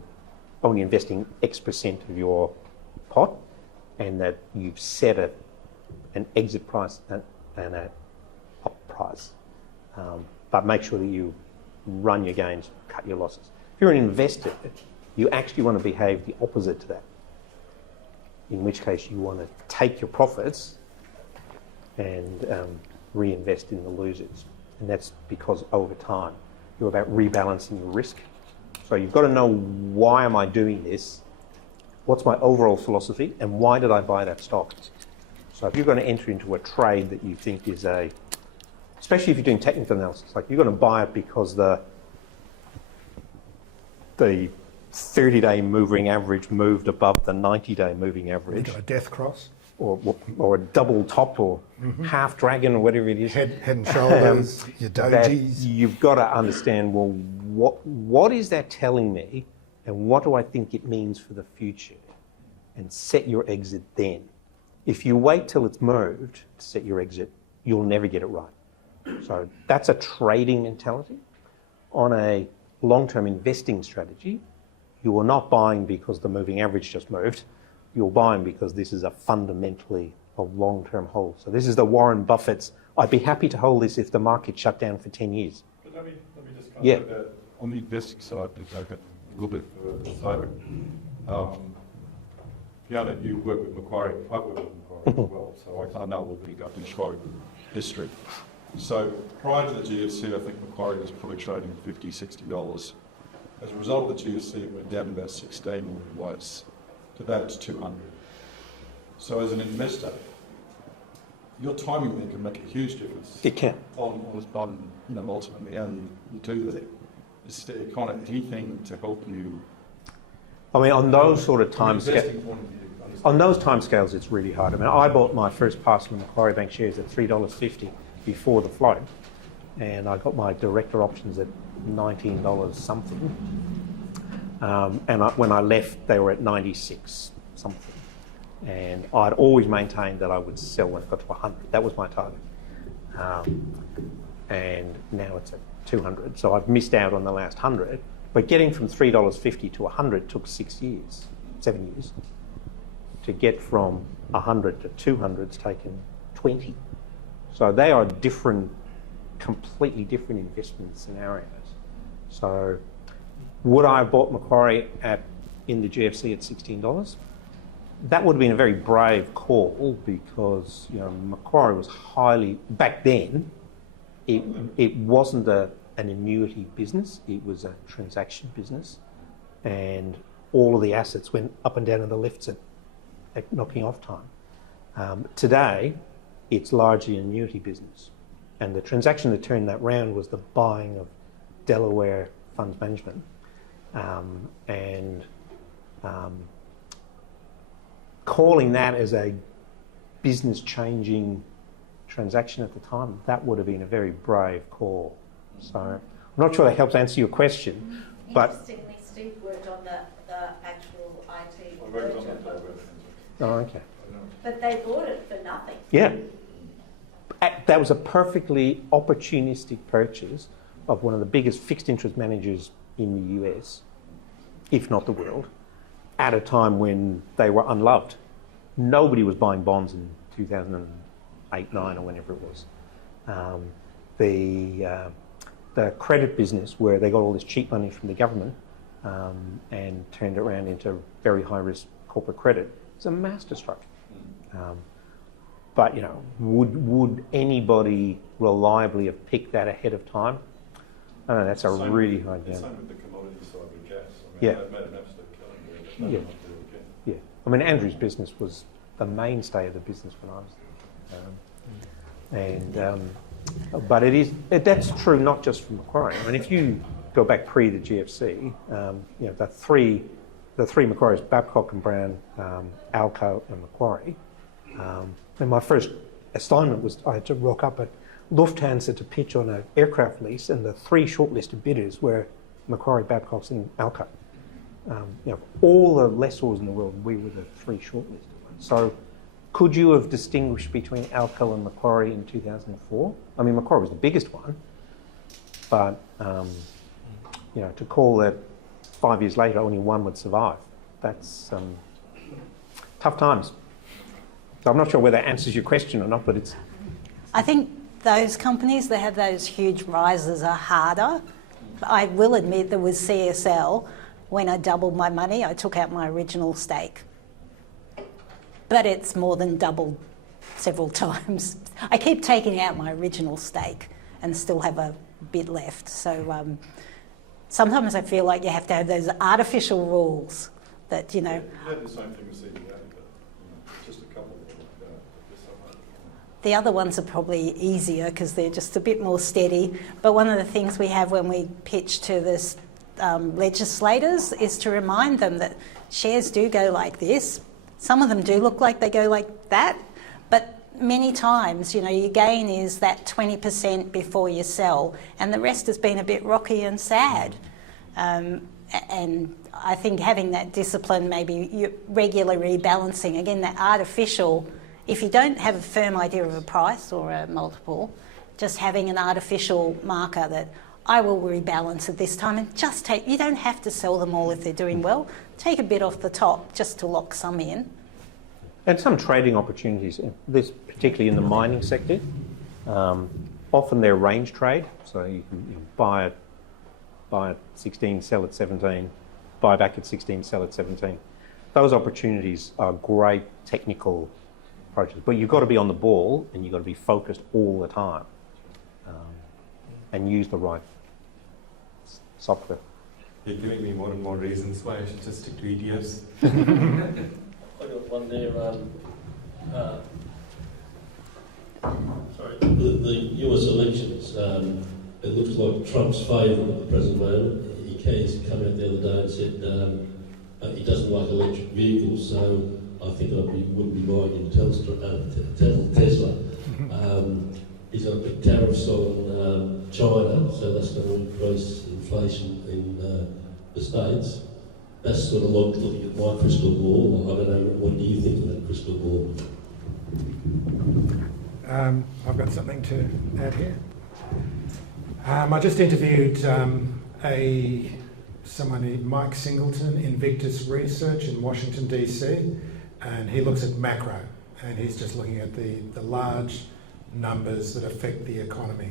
only investing X percent of your pot, and that you've set an exit price and an up price. But make sure that you run your gains, cut your losses. If you're an investor, you actually want to behave the opposite to that, in which case you want to take your profits and reinvest in the losers. And that's because over time, you're about rebalancing your risk. So you've got to know, why am I doing this? What's my overall philosophy? And why did I buy that stock? So if you're going to enter into a trade that you think is especially if you're doing technical analysis, like you're going to buy it because the 30-day moving average moved above the 90-day moving average. You got a death cross. Or a double top, or half dragon, or whatever it is. Head and shoulders, your dojis. You've got to understand, well, what is that telling me, and what do I think it means for the future? And set your exit then. If you wait till it's moved to set your exit, you'll never get it right. So that's a trading mentality. On a long-term investing strategy, you are not buying because the moving average just moved. You're buying because this is a fundamentally a long-term hold. So this is the Warren Buffett's, I'd be happy to hold this if the market shut down for 10 years. But let me just kind of that on the investing side, to go a little bit further. So, Fiona, you work with Macquarie, I work with Macquarie as well, so I can't know all the Macquarie history. So prior to the GFC, I think Macquarie was probably trading $50, $60. As a result of the GFC, it went down to about 16 or was. Today it's 200. So as an investor, your timing there can make a huge difference. It can. On ultimately how you do that. Is there kind of anything to help you? I mean, on those sort of timescales, on those timescales, it's really hard. I mean, I bought my first parcel of Macquarie Bank shares at $3.50 before the float, and I got my director options at $19 something. When I left, they were at 96 something. And I'd always maintained that I would sell when it got to 100. That was my target. And now it's at 200. So I've missed out on the last 100. But getting from $3.50 to 100 took 7 years. To get from 100 to 200's taken 20. So they are completely different investment scenarios. So would I have bought Macquarie in the GFC at $16? That would have been a very brave call, because Macquarie was back then, it wasn't an annuity business, it was a transaction business, and all of the assets went up and down in the lifts at knocking off time. Today, it's largely an annuity business. And the transaction that turned that round was the buying of Delaware Funds Management. Calling that as a business-changing transaction at the time, that would have been a very brave call. So I'm not sure that helps answer your question. But interestingly, Steve worked on the actual IT. I worked on that. Oh, okay. But they bought it for nothing. Yeah. That was a perfectly opportunistic purchase of one of the biggest fixed interest managers in the US, if not the world, at a time when they were unloved. Nobody was buying bonds in 2008, 9, or whenever it was. The credit business, where they got all this cheap money from the government and turned it around into very high risk corporate credit, it's a masterstroke. But would anybody reliably have picked that ahead of time? I don't know, that's a really hard game. Same with the commodity side with gas. Yeah. They've made an absolute killing there. Yeah. I mean, Andrew's business was the mainstay of the business when I was there. And but that's true not just for Macquarie. I mean, if you go back pre the GFC, the three Macquarie's, Babcock and Brown, Alco and Macquarie. And my first assignment was I had to rock up at Lufthansa to pitch on an aircraft lease, and the three shortlisted bidders were Macquarie, Babcock and Alco. All the lessors in the world, we were the three shortlisted ones. So could you have distinguished between Alco and Macquarie in 2004? I mean, Macquarie was the biggest one, but to call that 5 years later only one would survive, that's tough times. So I'm not sure whether that answers your question or not, but it's... I think those companies that have those huge rises are harder. I will admit there was CSL. When I doubled my money, I took out my original stake. But it's more than doubled several times. I keep taking out my original stake and still have a bit left. So sometimes I feel like you have to have those artificial rules that, You had the same thing with CBA, but just a couple of them like that. The other ones are probably easier because they're just a bit more steady. But one of the things we have when we pitch to this legislators is to remind them that shares do go like this. Some of them do look like they go like that, but many times, your gain is that 20% before you sell, and the rest has been a bit rocky and sad. And I think having that discipline, maybe regular rebalancing, again, that artificial, if you don't have a firm idea of a price or a multiple, just having an artificial marker that I will rebalance at this time, and just you don't have to sell them all if they're doing well. Take a bit off the top just to lock some in. And some trading opportunities, this particularly in the mining sector. Often they're range trade, so you can buy at 16, sell at 17, buy back at 16, sell at 17. Those opportunities are great technical approaches, but you've got to be on the ball and you've got to be focused all the time and use the right software. You're giving me more and more reasons why I should just stick to ETFs. I got one there. Sorry, the US elections. It looks like Trump's favourite at the present moment. He's come out the other day and said he doesn't like electric vehicles, so I think I wouldn't be buying Tesla. He's got big tariffs on China, so that's going to increase inflation in the States. That's sort of like looking at my crystal ball. I don't know, what do you think of that crystal ball? I've got something to add here. I just interviewed someone, Mike Singleton, Invictus Research in Washington, DC, and he looks at macro, and he's just looking at the large numbers that affect the economy.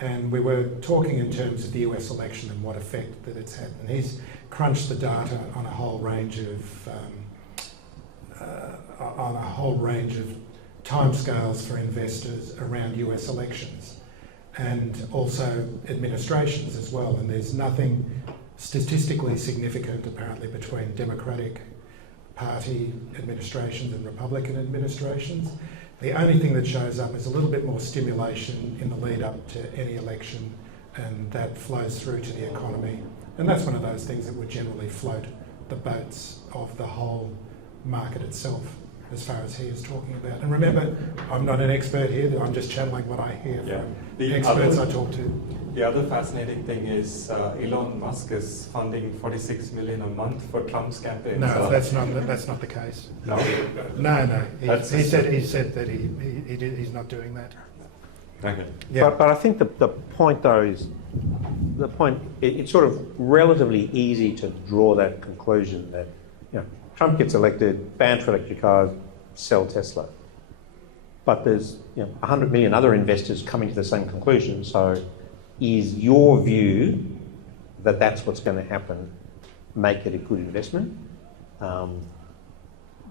And we were talking in terms of the US election and what effect that it's had. And he's crunched the data on a whole range of timescales for investors around US elections, and also administrations as well. And there's nothing statistically significant apparently between Democratic Party administrations and Republican administrations. The only thing that shows up is a little bit more stimulation in the lead up to any election, and that flows through to the economy. And that's one of those things that would generally float the boats of the whole market itself, as far as he is talking about. And remember, I'm not an expert here, I'm just channeling what I hear from the experts I talk to. The other fascinating thing is Elon Musk is funding $46 million a month for Trump's campaign. No, so that's not the case. No, No. He said that he's not doing that. Okay. Yeah. But I think the point though is, it's sort of relatively easy to draw that conclusion that Trump gets elected, ban for electric cars, sell Tesla. But there's 100 million other investors coming to the same conclusion. So is your view that that's what's going to happen, make it a good investment?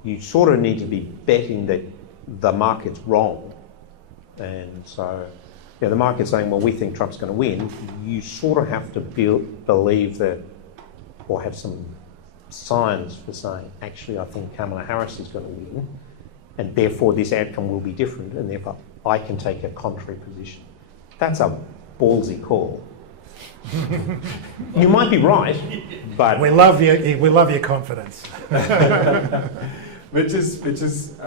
You sort of need to be betting that the market's wrong. And so the market's saying, well, we think Trump's going to win. You sort of have to believe that, or have some signs for saying, actually, I think Kamala Harris is going to win, and therefore this outcome will be different, and therefore I can take a contrary position. That's a ballsy call. You might be right, but We love your confidence. which is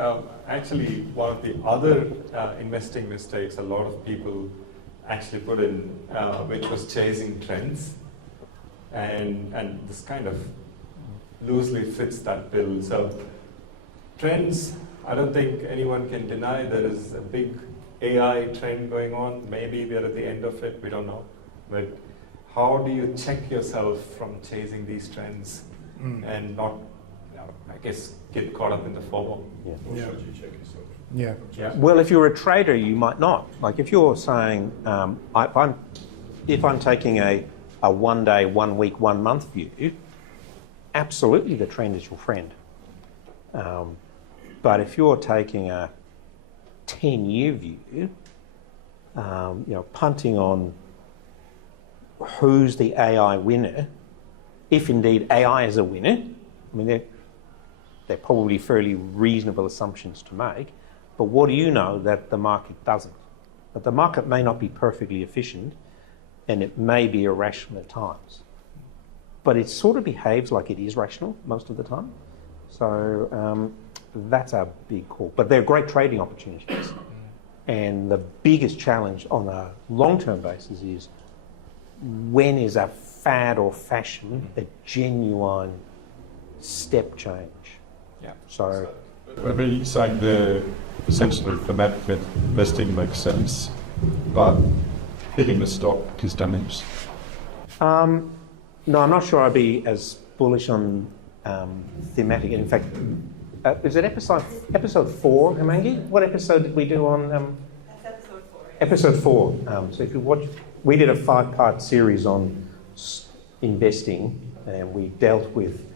actually one of the other investing mistakes a lot of people actually put in, which was chasing trends, and this kind of loosely fits that bill. So trends, I don't think anyone can deny there is a big AI trend going on. Maybe we're at the end of it, we don't know. But how do you check yourself from chasing these trends and not, I guess, get caught up in the FOMO? Yeah. Should you check yourself? Yeah. Yeah. well, if you're a trader, you might not. Like if you're saying, if I'm taking a 1 day, 1 week, 1 month view, absolutely the trend is your friend. But if you're taking a 10-year view, punting on who's the AI winner, if indeed AI is a winner, I mean, they're probably fairly reasonable assumptions to make, but what do you know that the market doesn't? But the market may not be perfectly efficient, and it may be irrational at times. But it sort of behaves like it is rational most of the time. So that's a big call. But they're great trading opportunities. And the biggest challenge on a long-term basis is, when is a fad or fashion a genuine step change? Yeah. So I mean, you're saying the essentially thematic investing makes sense, but hitting the stock is damaged. no, I'm not sure I'd be as bullish on thematic. In fact, is it episode 4, Hamangi? What episode did we do on? That's episode 4. Episode 4. So if you watch, we did a 5-part series on investing, and we dealt with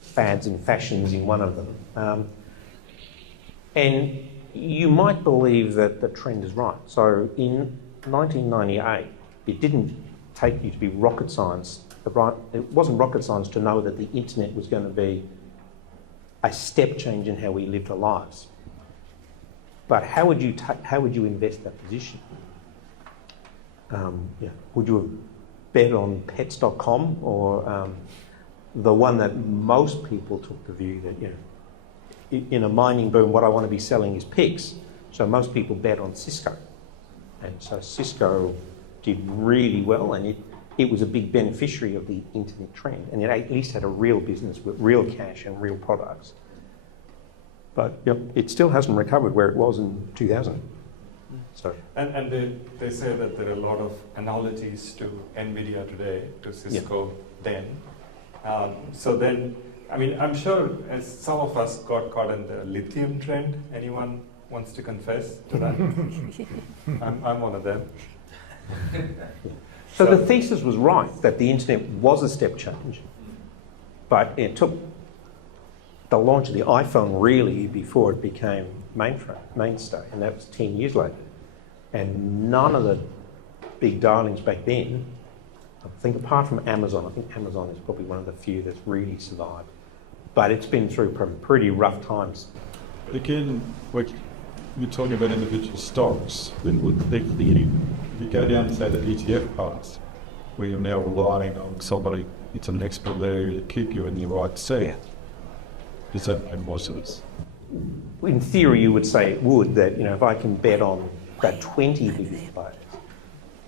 fads and fashions in one of them. And you might believe that the trend is right. So in 1998, it didn't take you to be rocket science. It wasn't rocket science to know that the internet was going to be a step change in how we lived our lives. But how would you invest that position? Would you have bet on pets.com, or the one that most people took the view that, in a mining boom, what I want to be selling is pigs. So most people bet on Cisco. And so Cisco did really well, and it was a big beneficiary of the internet trend, and it at least had a real business with real cash and real products. But it still hasn't recovered where it was in 2000. So. And they say that there are a lot of analogies to NVIDIA today, to Cisco then. So then, I mean, I'm sure as some of us got caught in the lithium trend. Anyone wants to confess to that? I'm one of them. So the thesis was right, that the internet was a step change, but it took the launch of the iPhone really before it became mainstay, and that was 10 years later. And none of the big darlings back then, I think apart from Amazon, I think Amazon is probably one of the few that's really survived. But it's been through pretty rough times. But again, you're talking about individual stocks, then if you go down to, say, the ETF parts, where you're now relying on somebody, it's an expert there to keep you in the right seat. Does that make more sense? In theory, you would say it would, that if I can bet on about 20 biggest players.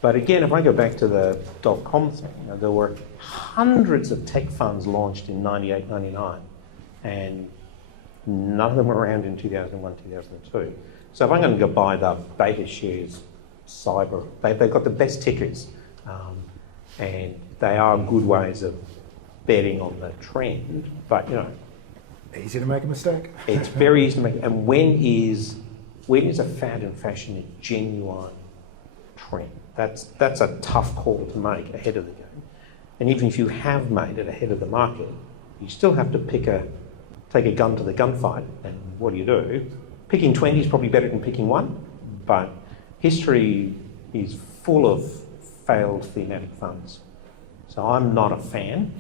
But again, if I go back to the .com thing, there were hundreds of tech funds launched in 98, 99, and none of them were around in 2001, 2002. So if I'm going to go buy the beta shares, cyber, they've got the best tickers, and they are good ways of betting on the trend. But Easy to make a mistake. it's very easy to make. And when is a fad and fashion a genuine trend? That's a tough call to make ahead of the game. And even if you have made it ahead of the market, you still have to take a gun to the gunfight. And what do? Picking 20 is probably better than picking 1, but history is full of failed thematic funds. So I'm not a fan,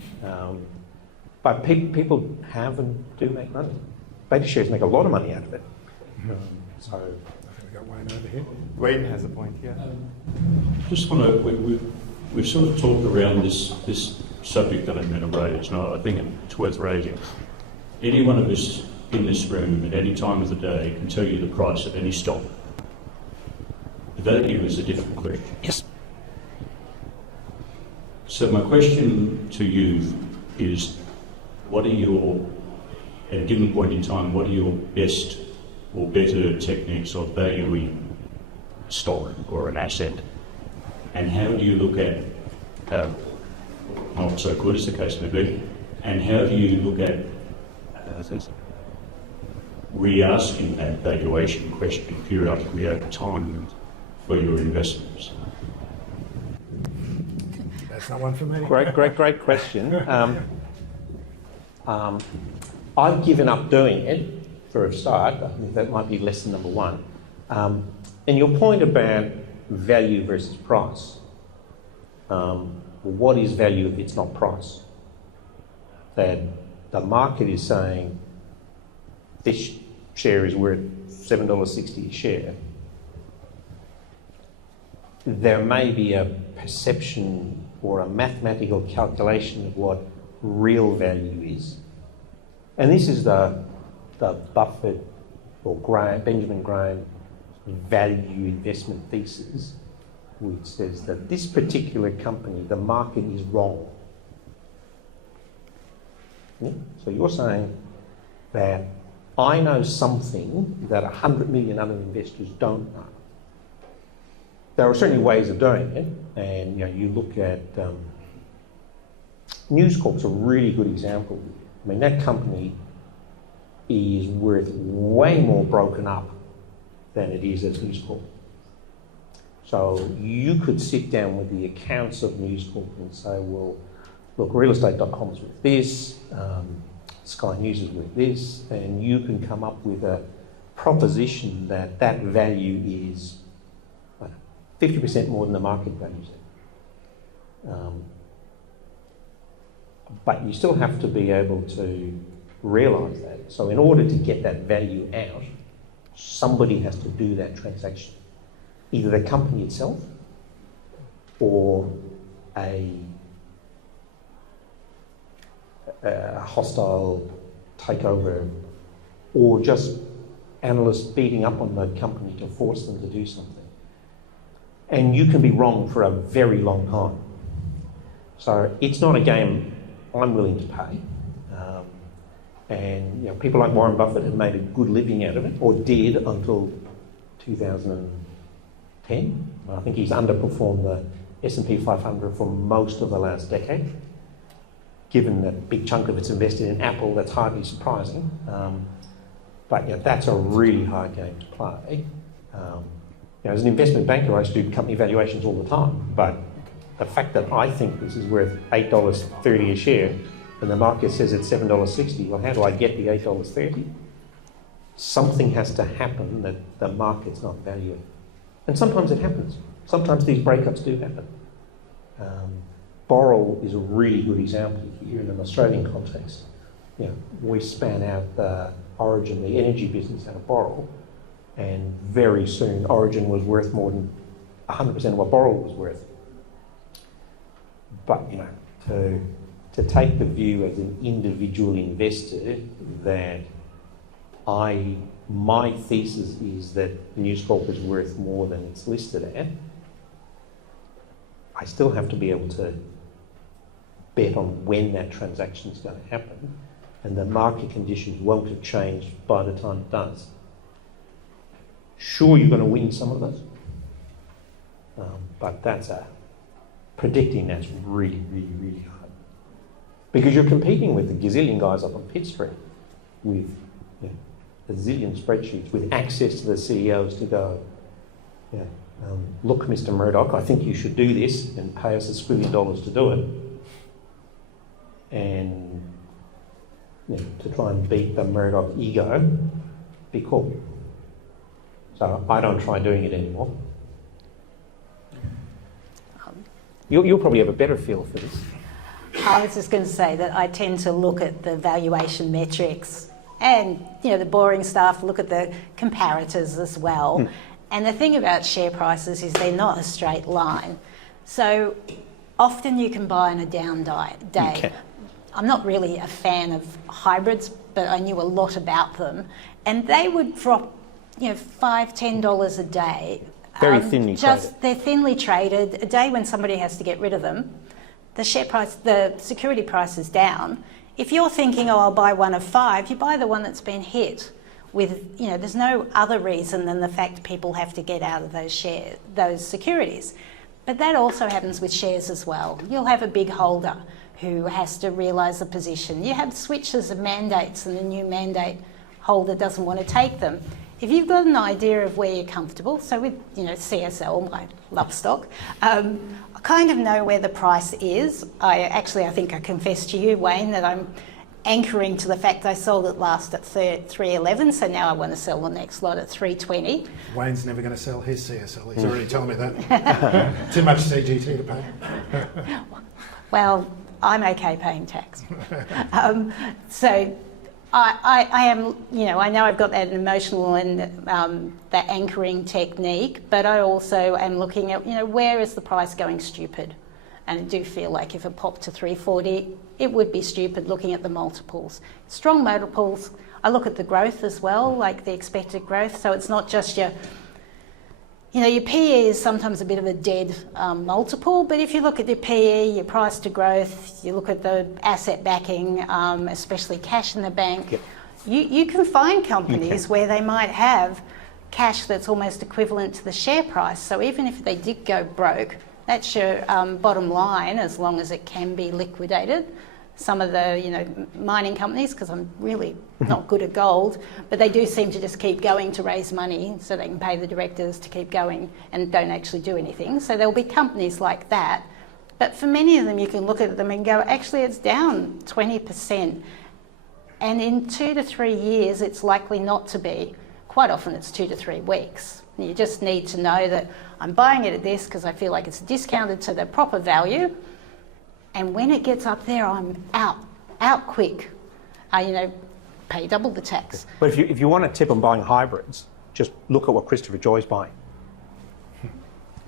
but people have and do make money. Beta shares make a lot of money out of it. So got Wayne over here. Wayne has a point here. Just want to, we've sort of talked around this subject that I'm going to raise, and I think it's worth raising. Any one of us in this room at any time of the day can tell you the price of any stock. The value is a different question. Yes. So my question to you is, what are your, at a given point in time, what are your best or better techniques of valuing stock or an asset? And how do you look at, not so good as the case may be, and how do you look at re-asking that valuation question periodically over time for your investments? That's not one for me. Great question. I've given up doing it for a start. I think that might be lesson number one. And your point about value versus price. What is value if it's not price? That the market is saying this share is worth $7.60 a share. There may be a perception or a mathematical calculation of what real value is. And this is the Buffett or Benjamin Graham value investment thesis, which says that this particular company, the market is wrong. Yeah? So you're saying that I know something that 100 million other investors don't know. There are certainly ways of doing it, and you look at News Corp's a really good example. I mean, that company is worth way more broken up than it is as News Corp. So you could sit down with the accounts of News Corp and say, well, look, realestate.com is worth this, Sky News is worth this, and you can come up with a proposition that that value is 50% more than the market values it. But you still have to be able to realise that. So in order to get that value out, somebody has to do that transaction. Either the company itself or a hostile takeover, or just analysts beating up on the company to force them to do something. And you can be wrong for a very long time. So it's not a game I'm willing to pay. And people like Warren Buffett have made a good living out of it, or did until 2010. I think he's underperformed the S&P 500 for most of the last decade. Given that a big chunk of it's invested in Apple, that's hardly surprising. But that's a really hard game to play. As an investment banker, I used to do company valuations all the time, but the fact that I think this is worth $8.30 a share and the market says it's $7.60, well, how do I get the $8.30? Something has to happen that the market's not valuing. And sometimes it happens. Sometimes these breakups do happen. Boral is a really good example here in an Australian context. We span out the Origin, the energy business out of Boral, and very soon Origin was worth more than 100% of what Boral was worth. But to take the view as an individual investor that my thesis is that News Corp is worth more than it's listed at, I still have to be able to bet on when that transaction is going to happen, and the market conditions won't have changed by the time it does. Sure, you're going to win some of those, but predicting that's really, really, really hard. Because you're competing with the gazillion guys up on Pitt Street with a zillion spreadsheets, with access to the CEOs to go, look, Mr. Murdoch, I think you should do this and pay us $1 billion to do it. And to try and beat the Murdoch ego, be cool. So I don't try doing it anymore. You'll probably have a better feel for this. I was just going to say that I tend to look at the valuation metrics and the boring stuff, look at the comparators as well. And the thing about share prices is they're not a straight line. So often you can buy on a down day. Okay. I'm not really a fan of hybrids, but I knew a lot about them. And they would drop, $5, $10 a day. Very thinly traded. They're thinly traded. A day when somebody has to get rid of them, the share price, the security price is down. If you're thinking, I'll buy one of 5, you buy the one that's been hit with, there's no other reason than the fact people have to get out of those securities. But that also happens with shares as well. You'll have a big holder who has to realise the position. You have switches of mandates and the new mandate holder doesn't want to take them. If you've got an idea of where you're comfortable, so with CSL, my love stock, I kind of know where the price is. I think I confessed to you, Wayne, that I'm anchoring to the fact I sold it last at 311, so now I want to sell the next lot at 320. Wayne's never going to sell his CSL. He's already told me that. Too much CGT to pay. Well, I'm okay paying tax. So I am, I know I've got that emotional and that anchoring technique, but I also am looking at, where is the price going stupid? And I do feel like if it popped to 340, it would be stupid looking at the multiples. Strong multiples, I look at the growth as well, like the expected growth. So it's not just your PE is sometimes a bit of a dead multiple, but if you look at your PE, your price to growth, you look at the asset backing, especially cash in the bank, yep. you can find companies where they might have cash that's almost equivalent to the share price. So even if they did go broke, that's your bottom line, as long as it can be liquidated. Some of the mining companies, because I'm really not good at gold, but they do seem to just keep going to raise money so they can pay the directors to keep going and don't actually do anything. So there'll be companies like that. But for many of them, you can look at them and go, actually, it's down 20%. And in 2 to 3 years, it's likely not to be. Quite often, it's 2 to 3 weeks. You just need to know that I'm buying it at this because I feel like it's discounted to the proper value. And when it gets up there, I'm out quick. Pay double the tax. But if you want a tip on buying hybrids, just look at what Christopher Joy's buying.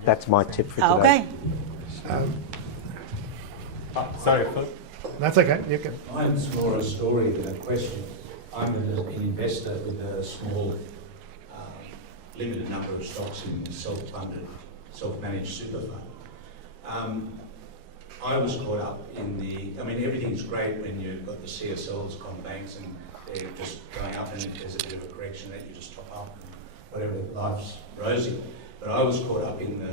That's my tip for today. Okay. Sorry, Phil. That's okay. You can. Mine's more a story than a question. I'm an investor with a small, limited number of stocks in self-funded, self-managed super fund. I was caught up in everything's great when you've got the CSLs, Combanks, and they're just going up, and if there's a bit of a correction that you just top up, and whatever, life's rosy. But I was caught up in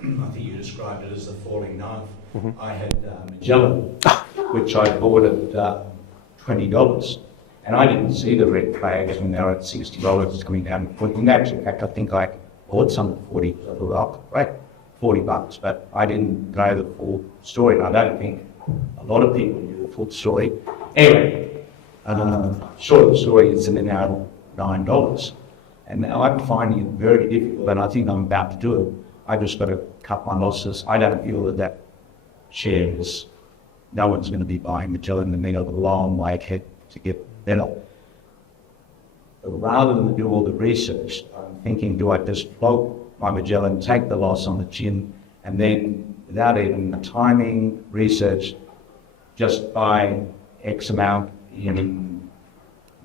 I think you described it as the falling knife. Mm-hmm. I had Magellan, which I bought at $20, and I didn't see the red flags when they were at $60. It's coming down to 40. In actual fact, I think I bought some at 40. I thought, oh, great. $40, but I didn't know the full story, and I don't think a lot of people knew the full story. Anyway, short of the story is they're now $9, and I'm finding it very difficult, and I think I'm about to do it. I just got to cut my losses. I don't feel that share is, no one's going to be buying Magellan, and they've got a long way ahead to get better. But rather than do all the research, I'm thinking, do I just float my Magellan, take the loss on the chin, and then, without even timing, research, just buy X amount in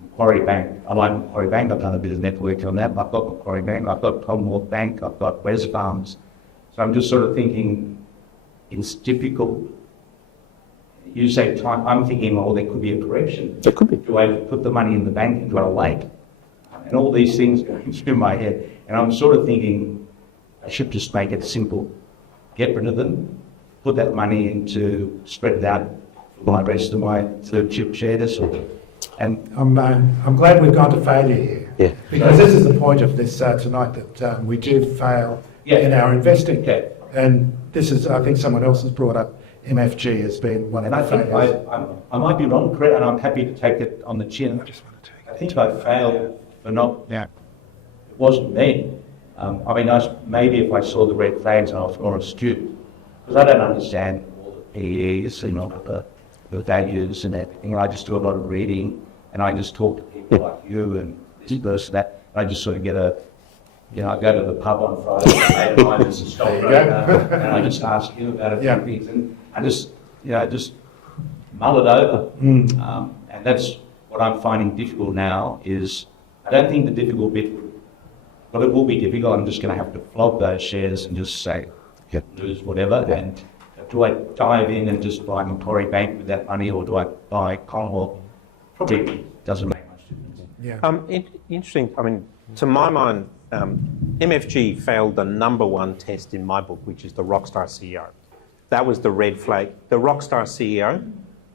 Macquarie Bank. I like Macquarie Bank, I've done a bit of network on that. I've got Macquarie Bank, I've got Commonwealth Bank, I've got Wesfarmers. So I'm just sort of thinking, it's difficult. You say time, I'm thinking, there could be a correction. There could be. Do I put the money in the bank and do I wait? And all these things going through my head. And I'm sort of thinking, I should just make it simple. Get rid of them, put that money into, spread it out for my rest of my third chip shares. And I'm glad we've gone to failure here. Yeah. Because this is the point of this tonight, that we do fail in our investing. Okay. And this is, I think someone else has brought up MFG as being one of the failures. I might be wrong, Brett, and I'm happy to take it on the chin. I think I failed for not, it wasn't me. Maybe if I saw the red flags, I was more astute. Because I don't understand all the PEs, the values and everything. I just do a lot of reading, and I just talk to people like you and this person, that. I just sort of get a You know, I go to the pub on Friday, and I just stop and I just ask him about a few things, and I just mull it over. And that's what I'm finding difficult now is, I don't think the difficult bit, well, it will be difficult. I'm just going to have to flog those shares and just say, lose whatever. And do I dive in and just buy Macquarie Bank with that money, or do I buy Commonwealth? Probably doesn't make much difference. Interesting. I mean, to my mind, MFG failed the #1 test in my book, which is the rockstar CEO. That was the red flag. The rockstar CEO,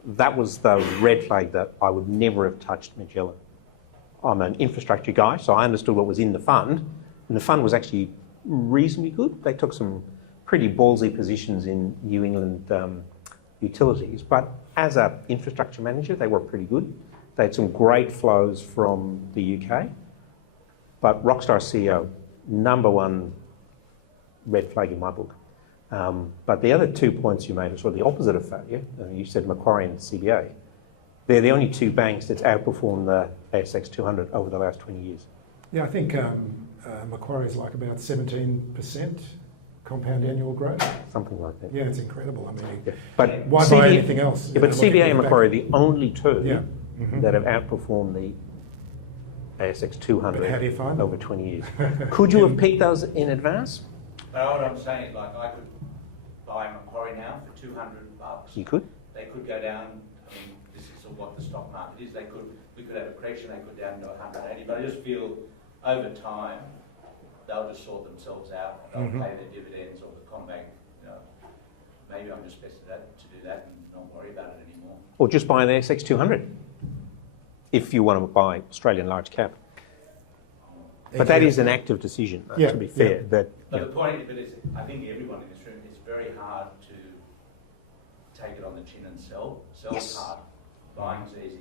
that was the red flag that I would never have touched Magellan. I'm an infrastructure guy, so I understood what was in the fund, and the fund was actually reasonably good. They took some pretty ballsy positions in New England utilities, but as an infrastructure manager, they were pretty good. They had some great flows from the UK, but rockstar CEO, #1 red flag in my book. But the other 2 points you made are sort of the opposite of failure. You said Macquarie and CBA. They're the only 2 banks that's outperformed the ASX 200 over the last 20 years. Yeah, I think Macquarie's like about 17% compound annual growth. Something like that. Yeah, it's incredible. I mean, but why buy anything else? Yeah, but CBA and Macquarie are the only 2 that have outperformed the ASX 200 but how do you find over 20 years. Could you have picked those in advance? Well, what I'm saying is, like, I could buy Macquarie now for $200. You could. They could go down. I mean, this is what the stock market is. We could have a correction. They could down to 180. But I just feel over time they'll just sort themselves out. They'll pay their dividends, or the Combank. You know, maybe I'm just best at that, to do that and not worry about it anymore. Or just buy the ASX 200 if you want to buy Australian large cap. But that is an active decision, to be fair. That, but the point is, I think everyone in this room, it's very hard to take it on the chin and sell. Sell's hard. Buying's easy.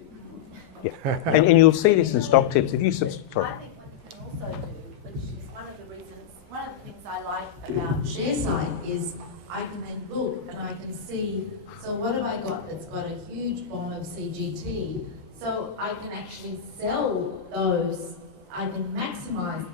Yeah, and you'll see this in stock tips. If you sorry. I think what you can also do, which is one of the things I like about Sharesight, is I can then look and I can see, so what have I got that's got a huge bomb of CGT, so I can actually sell those, I can maximise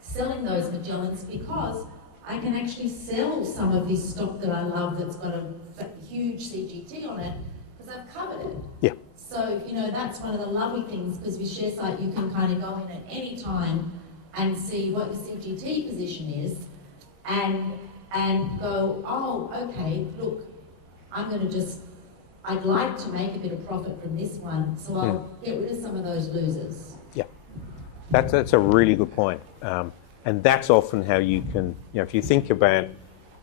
selling those Magellans, because I can actually sell some of this stock that I love that's got a huge CGT on it, because I've covered it. Yeah. So, you know, that's one of the lovely things, because with Sharesight you can kind of go in at any time and see what your CGT position is and go, oh, okay, look, I'd like to make a bit of profit from this one, so I'll get rid of some of those losers. Yeah, that's a really good point. And that's often how you can, if you think about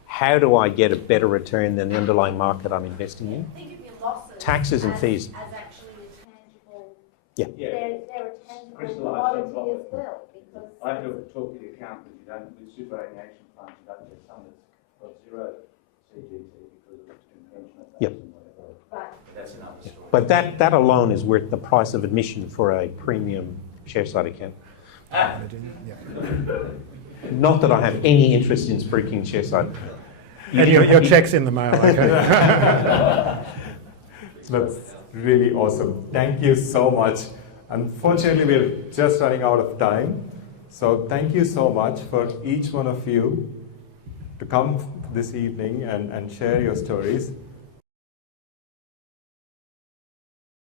how do I get a better return than the underlying market I'm investing in? Think of your losses taxes and fees. As actually a tangible, they're a tangible commodity as well. Because I have to talk to the accountant, with superannuation funds, you don't get some that's got 0 CGT because of pension and whatever. Right. That's another story. But that alone is worth the price of admission for a premium Sharesight account. Not that I have any interest in spruiking Sharesight. And your check's in the mail, okay? That's really awesome. Thank you so much. Unfortunately, we're just running out of time. So thank you so much for each one of you to come this evening and share your stories.